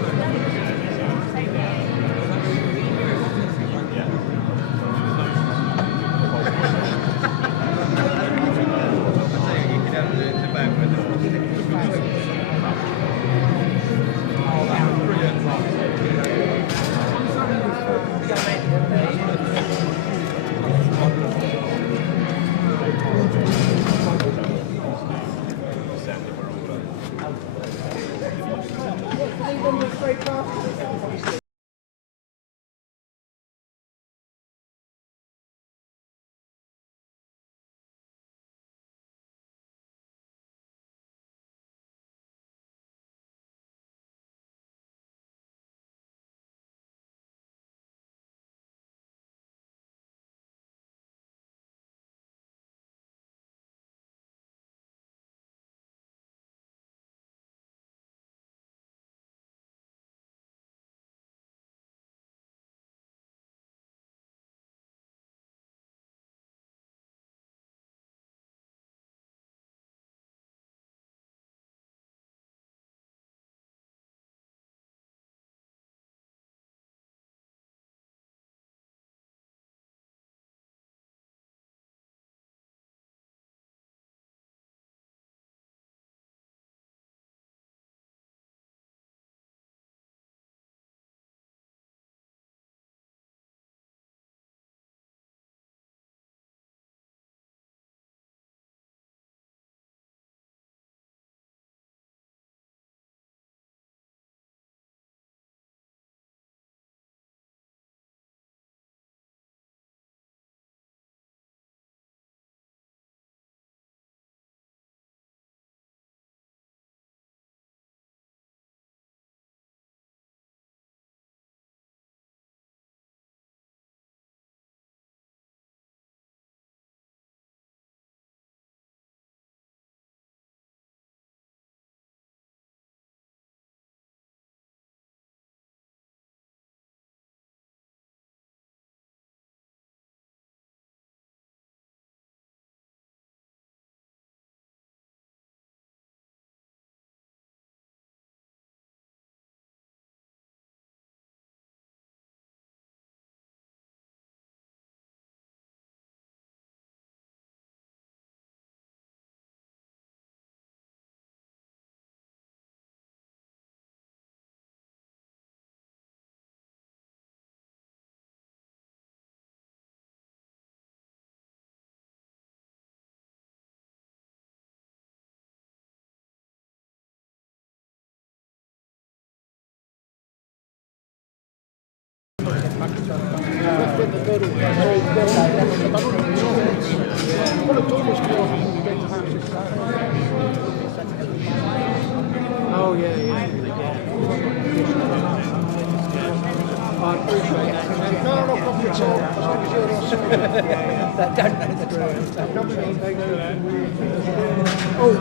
Oh yeah, yeah. I appreciate that. No, no problem at all. As long as you're not sorry. That don't know the truth. Oh,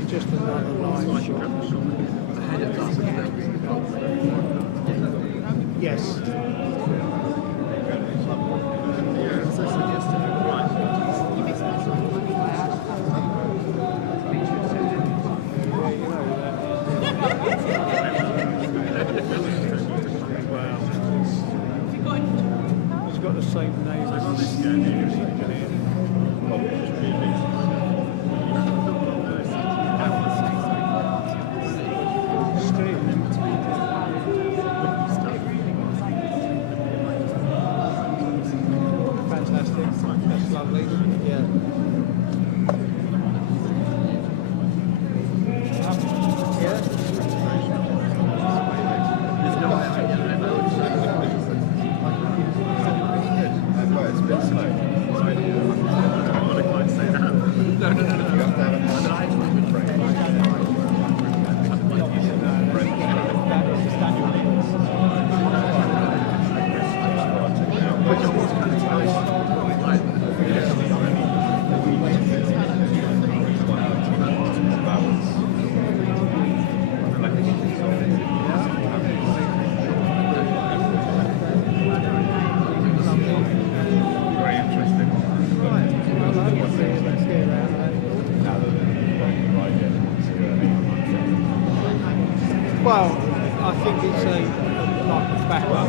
It's just another live shot. Yes. He's got the same name as fantastic. That's lovely. Yeah. Well, I think it's like a backup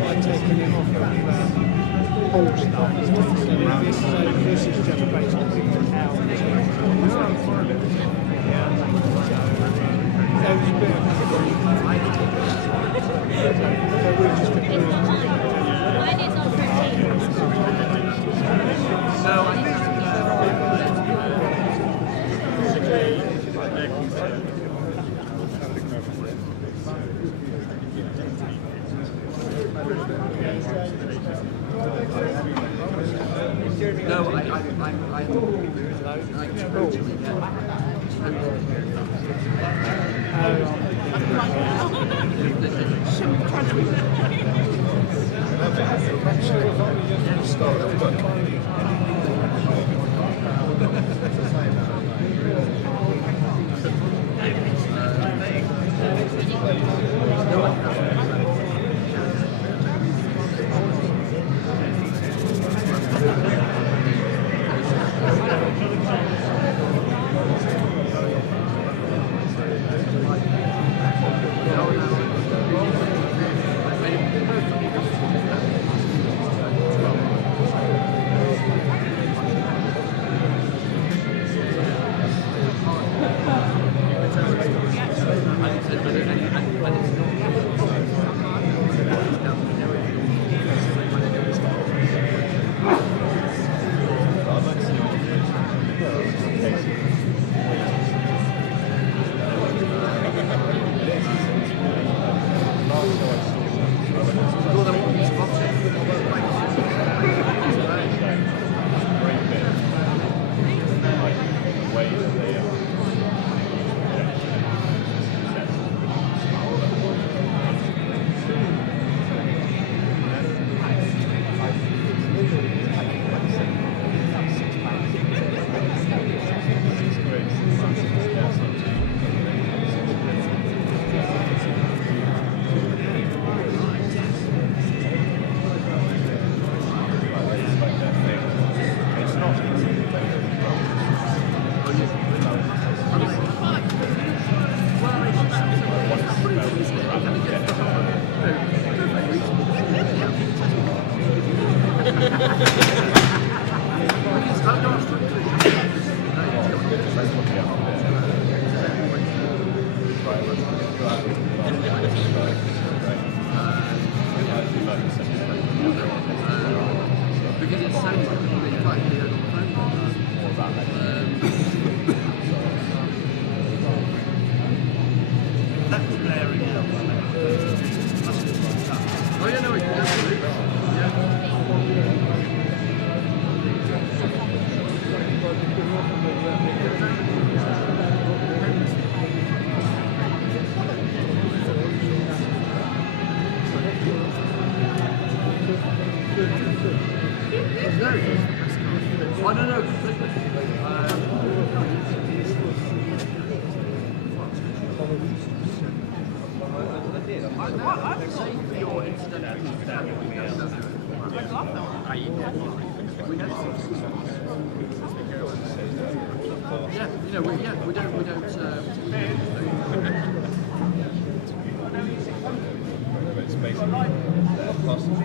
by taking him off of all stuff. So this is just basically how so it's a bit so we're just I don't know completely. I think for your incident, I love that. Yeah, you know, we don't. It's basically their passes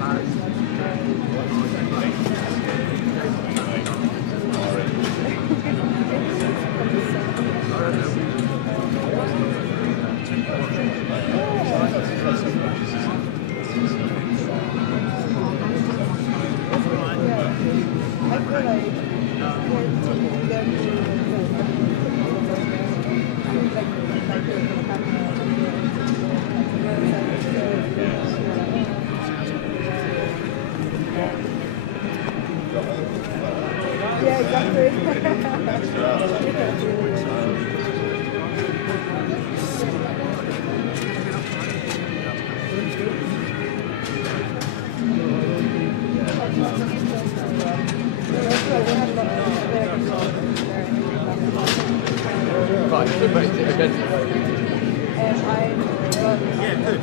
not feel like yeah, exactly. Right, so basically, again. Yeah, good.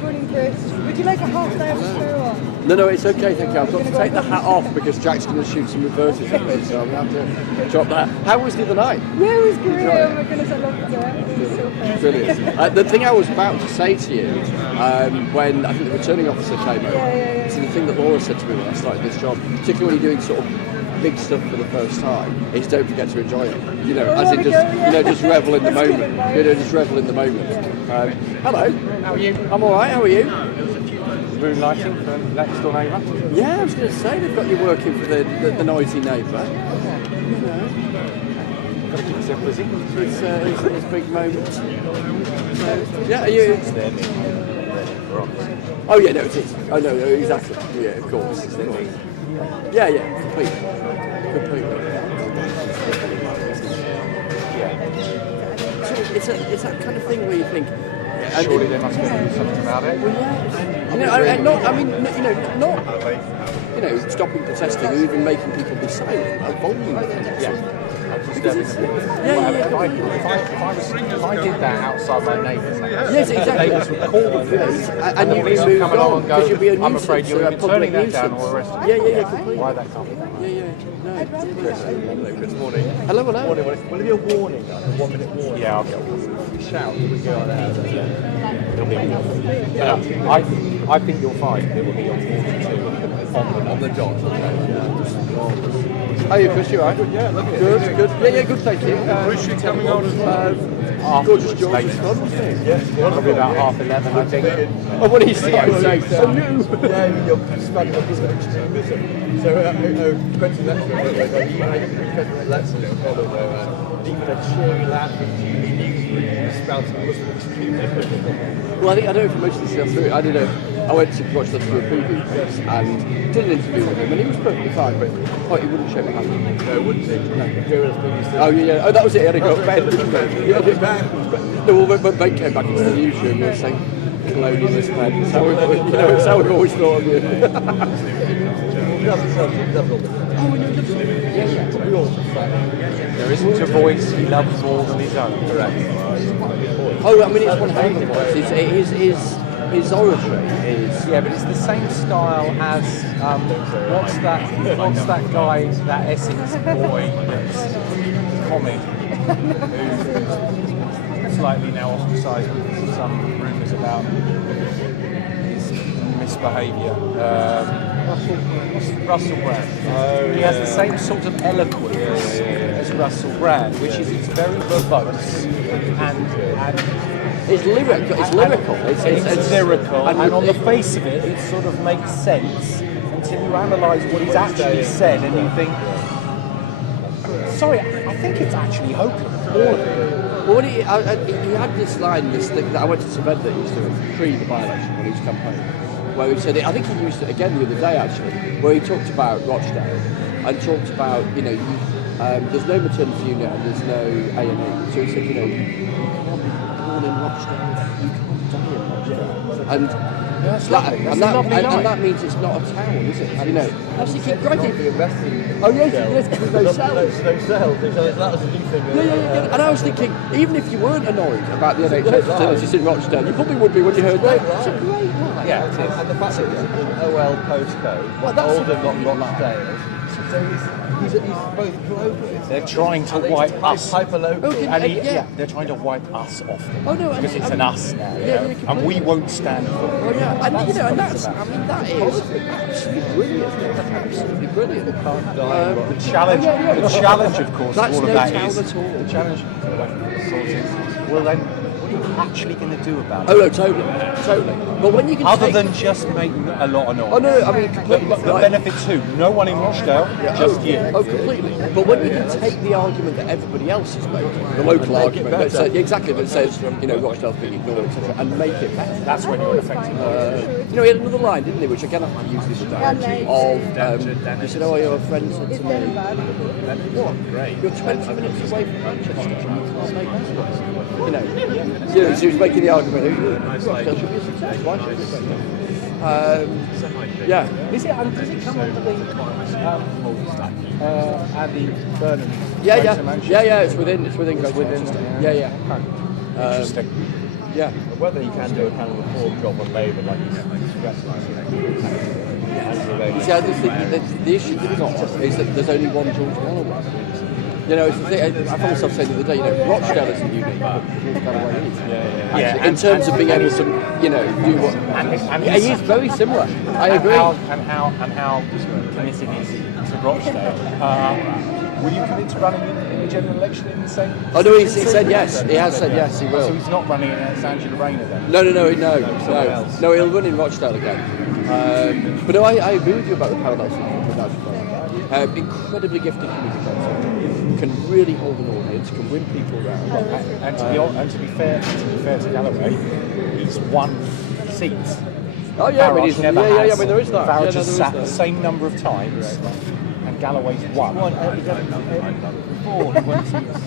Morning, Chris. Would you like a half day of show or? No, it's okay, thank you. I've got to take the hat off because Jack's going to shoot some reverses at me, so I'm going to have to drop that. How was the other night? Yeah, it was great. Oh my goodness, I loved it. It was so fun. Brilliant. The thing I was about to say to you, when I think the returning officer came over, so the thing that Laura said to me when I started this job, particularly when you're doing sort of big stuff for the first time, is don't forget to enjoy it. You know, as in just just revel in the moment. You know, just revel in the moment. Hello. How are you? I'm all right. How are you? Moonlighting for next door neighbour. Yeah, I was going to say they've got you working for the noisy neighbour. Got to keep yourself busy. It's a big moment. Yeah, are you? Oh yeah, no, it is. Oh no, exactly. Yeah, of course. Yeah, completely. So it's that kind of thing where you think. Surely they must be doing something about it. Well, yeah. Not stopping protesting or even making people be silent. A volume thing. If I did that outside my neighbour's house, yes, exactly. The neighbours would call the police, and the police would come along and go, I'm afraid you're turning that down or arresting you. Yeah, completely. Why that can't be done? Good morning. Hello. Will it be a warning, like a 1 minute warning? Yeah, I'll get a warning. Shout, we go like that. It'll be a warning. I think you'll find it will be on warning too. On the dot. How are you, Chris? You alright? Yeah, look at it. Good. Yeah, good, thank you. Where's she coming on as well? Gorgeous George was fun, wasn't it? Yes, Probably about 11:30, I think. Oh, what did he say? Yeah, you're smuggling up his extremism. So, Quentin Letson, Letson, even a cheery lad with Julie News spouting Muslim extremism. Well, I don't know if I mentioned this last week. I went to watch the movie and did an interview with him, and he was perfectly fine, but he wouldn't shake my hand. No, wouldn't he? No. Oh, yeah. Oh, that was it. He had to go to bed. No, well, when Ben came back into the newsroom, he was saying, colonialist Ben. It's how we've always thought of you. There isn't a voice he loves more than his own. Correct. Oh, I mean, it's one hell of a voice. His oratory is... Yeah, but it's the same style as, what's that guy, that Essex boy that's comic, who's slightly now ostracised with some rumours about his misbehaviour. Russell Brand. He has the same sort of eloquence as Russell Brand, which is it's very verbose and it's lyrical. It's lyrical. It's lyrical, and on the face of it, it sort of makes sense until you analyse what he's actually said, and you think, sorry, I think it's actually hopeless. All of it. Well, he had this line, this thing that I went to Saved that he used to pre the by-election when he was campaigning, where he said, I think he used it again the other day actually, where he talked about Rochdale and talked about, there's no maternity unit and there's no A&E. So he said, you can't be born in Rochdale, you can't die in Rochdale. And that means it's not a town, is it? You know, I was thinking, crikey. Oh yes, because those cells. Those cells. That was a new thing. Yeah. And I was thinking, even if you weren't annoyed about the NHS facilities in Rochdale, you probably would be when you heard that. It's a great line. Yeah, it is. And the fact that it's an OL postcode, older, not Rochdale. So he's both global. They're trying to wipe us. Hyper-local. They're trying to wipe us off them. Oh no, because it's an us now, and we won't stand for it. Oh yeah, and that is absolutely brilliant. That's absolutely brilliant. The challenge, the challenge, of course, of all of that is the challenge. Well, then, what are you actually going to do about it? Oh no, totally. But when you can than just make a lot of noise. Oh no, I mean completely. The benefits who? No one in Rochdale, just you. Oh, completely. But when you can take the argument that everybody else is making, the local argument that says, Rochdale's being ignored, etc., and make it better. That's when you're effective. He had another line, didn't he, which again I have to use this day, he said, "Oh, your friend said to me, what? You're 20 minutes away from Manchester. You can't make that." So he was making the argument, Rochdale should be a success. Why should it be? Does it come under the Andy Burnham? Yeah. It's within Greater Manchester. Yeah. Interesting. Whether you can do a kind of reform job on Labour, like you see, I just think that the issue they've got is that there's only one George Galloway. You know, it's the thing, I found myself saying the other day, Rochdale isn't unique, but George Galloway is. In terms of being able to, do what... And he is very similar. I agree. And how committed is he to Rochdale? Will you commit to running in the general election in the same... Oh no, he said yes. He has said yes, he will. So he's not running against Angela Rayner then? No, he'll run in Rochdale again. But no, I agree with you about the parallels with Angela. Incredibly gifted communicator, can really hold an audience, can win people around. And to be fair to Galloway, he's won seats. Oh yeah, Farage never has. I mean there is that. Farage has sat the same number of times, and Galloway's won. Before he won seats.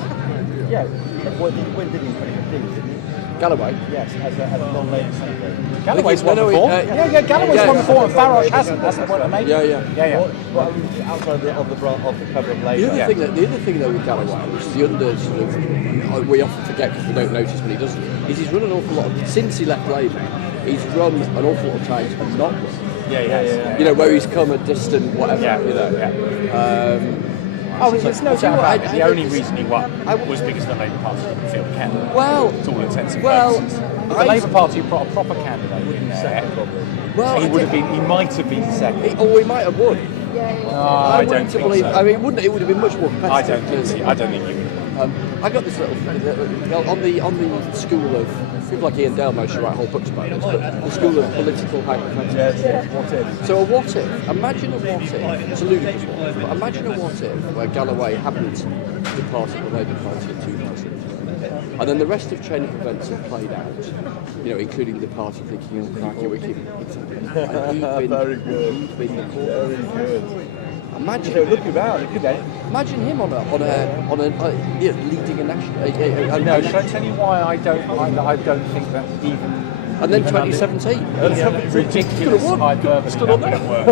Yeah, he won, didn't he, in 2015, didn't he? Galloway? Yes, as a non-Labour senator. Galloway's won before. Galloway's won before, and Farage hasn't. That's the point I'm making. Yeah. Outside of the cover of Labour. The other thing though with Galloway, which is the under sort of, we often forget because we don't notice when he doesn't, is he's run an awful lot since he left Labour, he's run an awful lot of times and not run. Where he's come a distant whatever. There's no doubt. The only reason he won was because the Labour Party didn't feel the candidate. Well, to all intents and purposes. If the Labour Party had brought a proper candidate in there, he might have been second. He might have won. I don't think so. I mean, it would have been much more competitive. I don't think he would. I got this little on the school of people like Ian Dale most write whole books about this, but the school of political hypotheticals. What if? So a what if? Imagine a what if. It's a ludicrous one, but imagine a what if where Galloway hadn't departed the Labour Party in 2003, and then the rest of chain of events have played out. Including the party thinking, "Oh, crikey, we keep." Very good. Very good. Imagine Imagine him on a leading a national. Shall I tell you why I don't think that even. And then 2017. Ridiculous hyperbole that would work.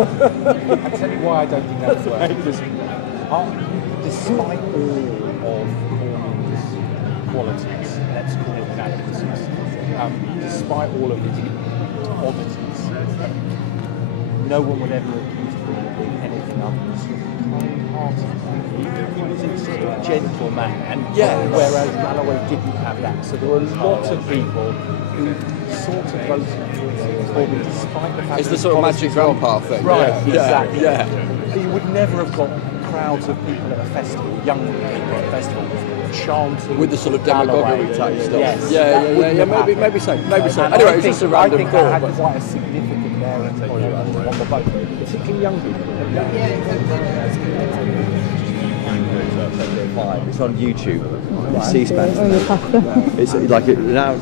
I'll tell you why I don't think that would work. Because despite all of Cornyn's qualities, let's call it inadequacies, despite all of his oddities, no one would ever accuse him of being anything other than kind-hearted. He was a gentle man, whereas Galloway didn't have that. So there were a lot of people who sort of voted for him despite the fact it's the sort of magic grandpa thing. Right, exactly. Yeah. You would never have got crowds of people at a festival, young people at a festival, chanting with the sort of demagoguery type stuff. Yes, maybe so. Anyway, it's just a random thought. I think that had quite a significant bearing on the vote, particularly young people. It's on YouTube. C-SPAN. It's like it now.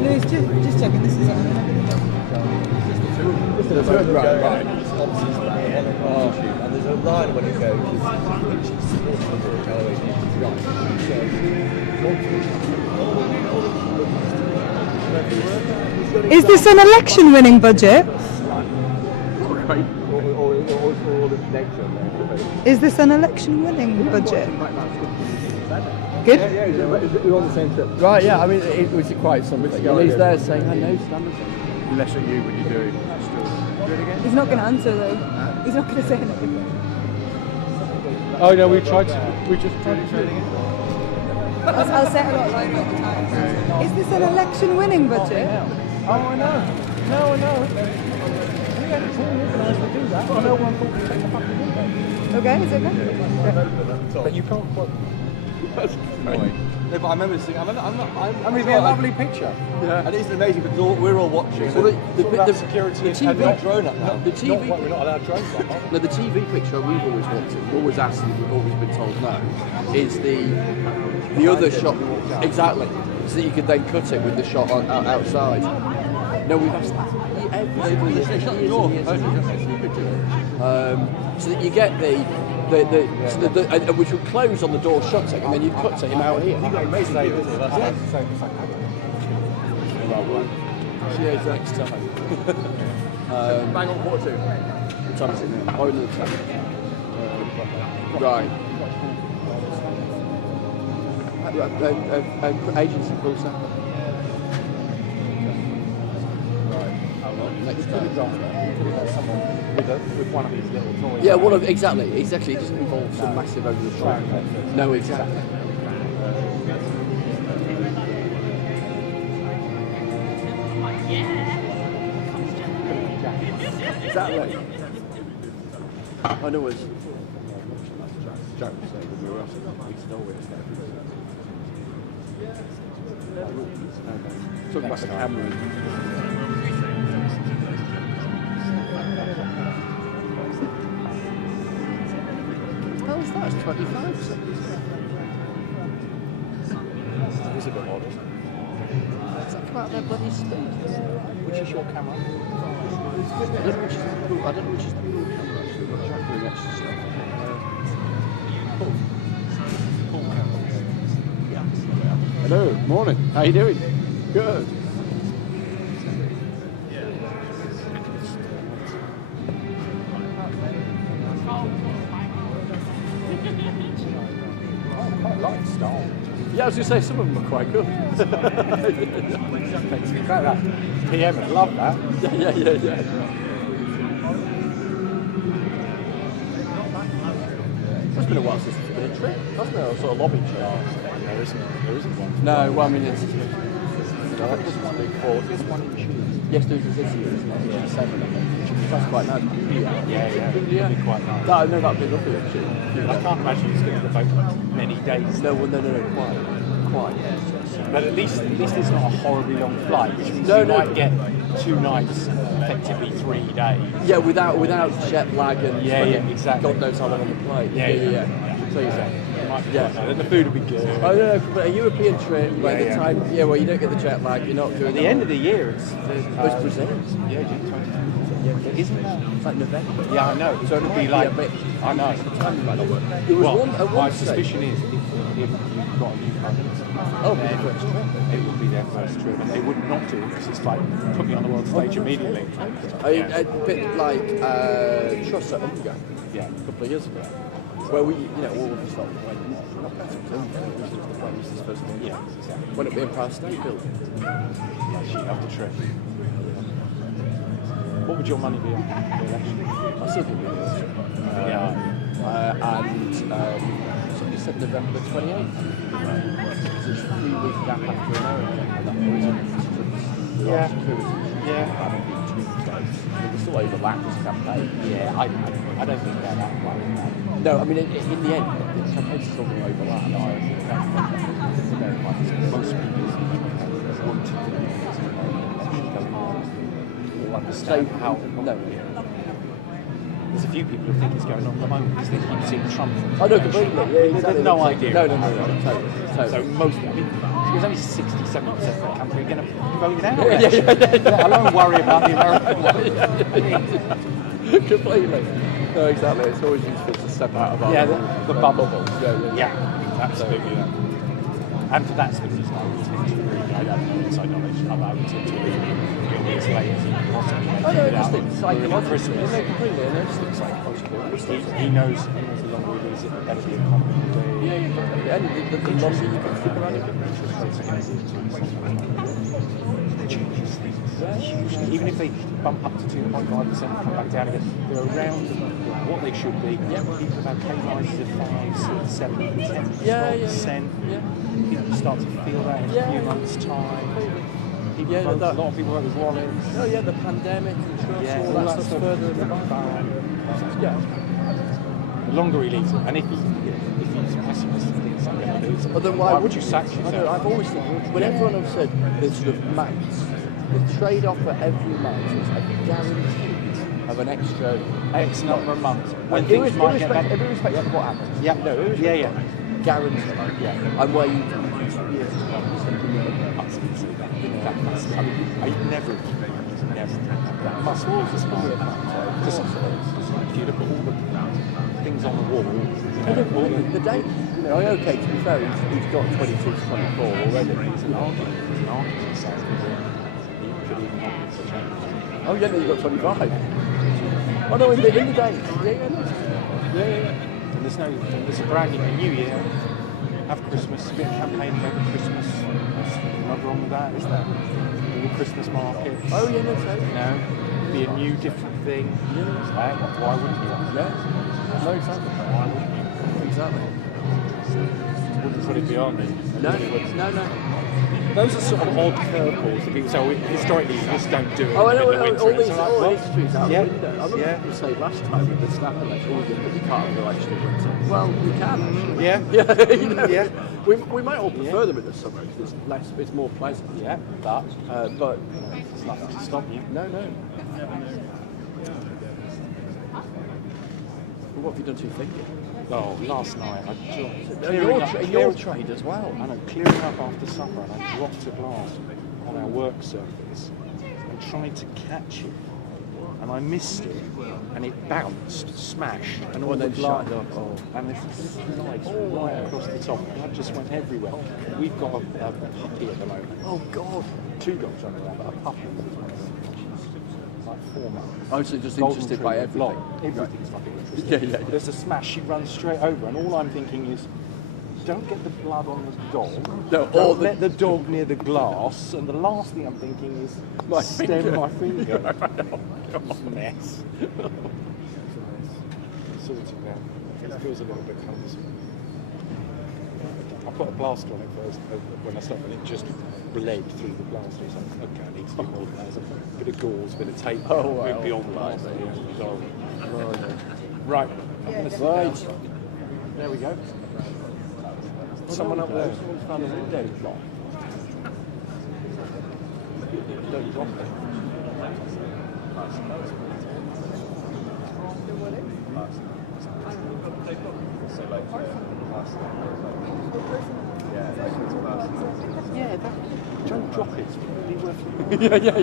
Lewis, just checking. This is. Right. It's on C-SPAN on YouTube, and there's a line when it goes. Is this an election-winning budget? Is this an election-winning budget? Good. We're on the same trip. Right, yeah, I mean, it was quite something. And he's there saying, I know standards. Less at you when you do it. He's not going to answer though. He's not going to say anything. Oh no, we just tried to say it again. I'll say it a lot louder all the time. Is this an election-winning budget? Oh, I know. No, I know. We had a team organised to do that, but no one thought we'd take the fucking window. Okay, is it okay? Yeah. But you can't quote. That's great. No, but I remember this thing. I mean, it's a lovely picture. Yeah. And it's amazing because we're all watching. So the security the and not drone up now. The TV, we're not allowed drones up. no, the TV picture we've always wanted, always asked, and we've always been told no, is the other shot. Exactly. So that you could then cut it with the shot outside. No, we've asked that. So that you get which would close on the door shutting, and then you'd cut to him out here. You've got amazing views. Cheers next time. Bang on 42. What time is it now? Oh, no, right. Agency call center. Next time. Someone with one of these little toys. Yeah, exactly. It doesn't involve some massive over the shoulder. No, exactly. Exactly. I know it's Jack was saying when we were up, we stole it. Talking about the camera. How is that? It's 25 seconds. It's a bit odd, isn't it? Does that come out of their bloody speed? Which is your camera? I don't know which is the cool camera actually. We've got Jack doing extra stuff. Hello, morning. How you doing? Good. Yeah, I was going to say some of them are quite good. That PM would love that. Yeah. It's been a while since it's been a trip, hasn't there? A sort of lobby trip. There isn't one. No, well, I mean, it's big four. There's one in June. Yes, there's this year, isn't it? Yeah. G7, I think. That's quite nice. Yeah. It'd be quite nice. No, that'd be lovely, actually. I can't imagine it's going to devote many days. No, quite. But at least it's not a horribly long flight, which means you might get 2 nights, effectively 3 days. Yeah, without jet lag and exactly. God knows how long on the plane. Yeah. So you say. And the food will be good. Oh no, but a European trip where the time, where you don't get the jet lag, you're not doing. At the end of the year, it's Brazil. Yeah, June 20. Isn't that? It's like November. Yeah, I know. So it'll be like. I know. The time might not work. There was my suspicion is if you've got a new cousin, it would be their first trip, and they would not do it because it's like put me on the world stage immediately. A bit like Truss at Unga, a couple of years ago, where we, all of us thought, not better than Unga, it was the Prime Minister's first thing. Yeah, exactly. When it Empire State Building. Yeah, she loved the trip. What would your money be on the election? I still think we will. And somebody said November 28th. It's a 3-week gap after America. Yeah. There's still overlap as a campaign. Yeah, I don't think they're that worried about it. No, I mean, in the end, the campaign's still going to overlap. Most people want to understand how. No. There's a few people who think it's going on at the moment because they keep seeing Trump. I know completely. Yeah, exactly. They have no idea. No, totally. So most, there's only 67% of the country going to be voting out. Yeah. I don't worry about the American one. Completely. No, exactly. It's always useful to step out of our the bubble. Yeah, absolutely. And for that sort of reason, I would tend to agree. I have no inside knowledge. I would tend to agree it's late and possibly I know, make it just out think psychologically, Christmas. no, completely, and I just think psychologically. He knows the longer it is, the better the economy will do. Yeah, and the longer you can stick around. Changes things hugely. Even if they bump up to 2.5% and come back down again, they're around what they should be. People have had pay rises of 5, 6, 7, 10, 12%. People start to feel that in a few months' time. People vote, a lot of people vote with wallets. Oh yeah, the pandemic and all that stuff's further in the background. The longer he leaves it, and if he's pessimistic, thinks I'm going to lose it, Well, then why would you sack yourself? I know, I've always thought, when everyone has said this sort of mates, the trade-off for every mate is a guarantee of an extra X number of months. When things might get better. Irrespective of what happens. Yeah. No, guarantee. Yeah. And where you years to come, that must be. I never. That must be just because if you look at all the things on the wall, the date. You know, okay, to be fair, he's got 22 to 24 already. He's an architect, so he could even not for change. Oh yeah, no, you've got 25. Oh no, in the date. Yeah. And there's a brand new year. Have Christmas, a bit of campaigning over Christmas. There's nothing wrong with that, is there? The Christmas market. Oh yeah, no, so. You know, be a new, different thing. Yeah. Why wouldn't you? Yeah. No, exactly. Why wouldn't you? Exactly. Wouldn't put it beyond me. No. Those are sort of odd curveballs that people say, historically, you just don't do it. Oh, I know, all these history's out the window. I remember you saying last time with the snap election, but you can't go actually winter. Well, you can. Yeah. We might all prefer them in the summer because it's more pleasant. Yeah, but it's nothing to stop you. No. What have you done to your finger? Oh, last night I dropped. Your trade as well. I know, clearing up after supper, and I dropped a glass on our work surface and tried to catch it, and I missed it, and it bounced, smashed, and all the glass, and there's slides right across the top. Blood just went everywhere. We've got a puppy at the moment. Oh God! 2 dogs running around, but a puppy. Like 4 months. Oh, so just interested by everything. Everything's fucking interesting. Yeah. There's a smash, she runs straight over, and all I'm thinking is, don't get the blood on the dog. No, don't let the dog near the glass. And the last thing I'm thinking is, stem my finger. Mess. Sorted now. It feels a little bit cumbersome. I put a plaster on it first when I stopped, and it just bled through the plaster. So okay, I need to do more than that. A bit of gauze, a bit of tape. Oh, wow. Beyond the plaster. Right. Right. There we go. Someone up there. Someone's found a window block. Don't drop it. Yeah, don't drop it. It'd be worth it. Yeah.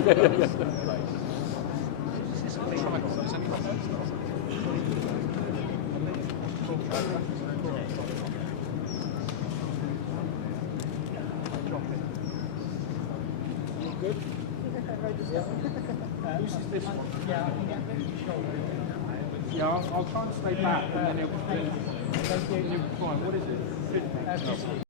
Good? Whose is this one? Yeah, I'll try and stay back and then it'll be fine. What is it?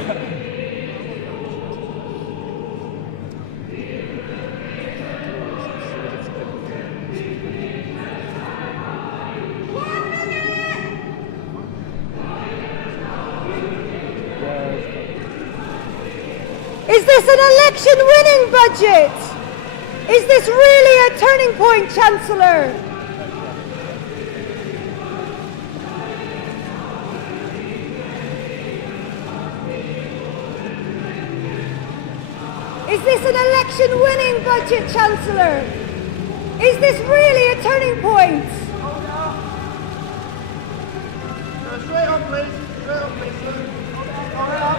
Is this an election-winning budget? Is this really a turning point, Chancellor? Is this an election-winning budget, Chancellor? Is this really a turning point? Straight on, please. Straight on, please. Straight on.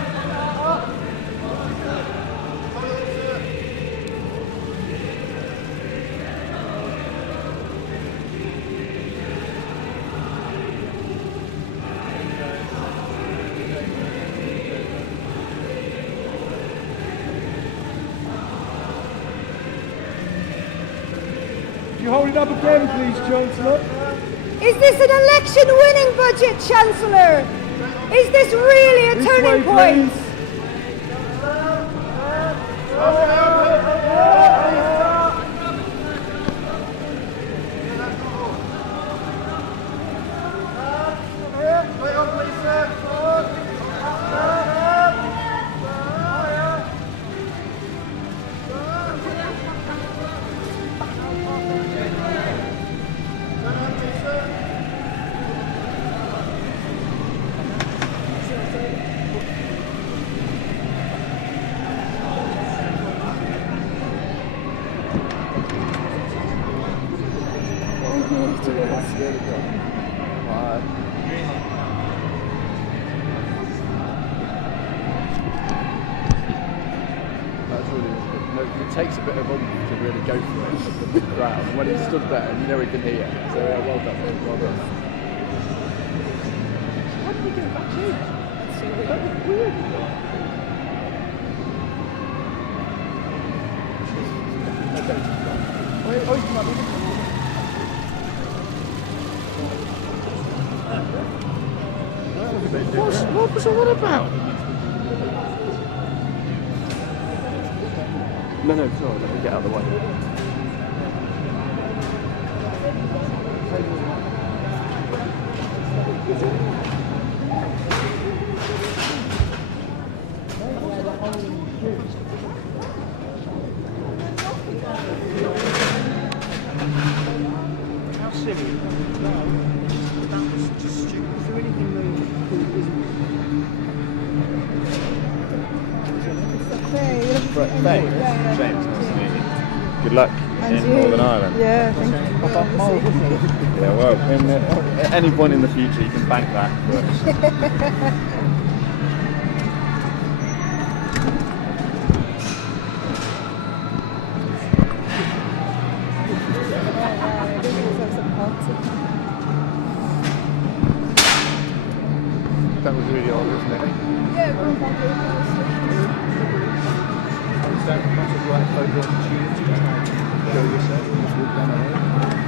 Could you hold it up again, please, Chancellor? Is this an election-winning budget, Chancellor? Is this really a turning point? It takes a bit of oomph to really go for it at the big ground, and when he stood there, you know he can hear. So well done, well done. How did he get back in? That was weird. Okay. Oh, he's come up. What was all that about? No, sorry, let me get out of the way. How silly. That was just stupid. Is there anything that Thanks. James, nice to meet you. Good luck in Northern Ireland. Yeah, thank you. Yeah, well, at any point in the future you can bank that. But that was really odd, wasn't it? Yeah, very Is that not a right opportunity to try and show yourself and walk down the road?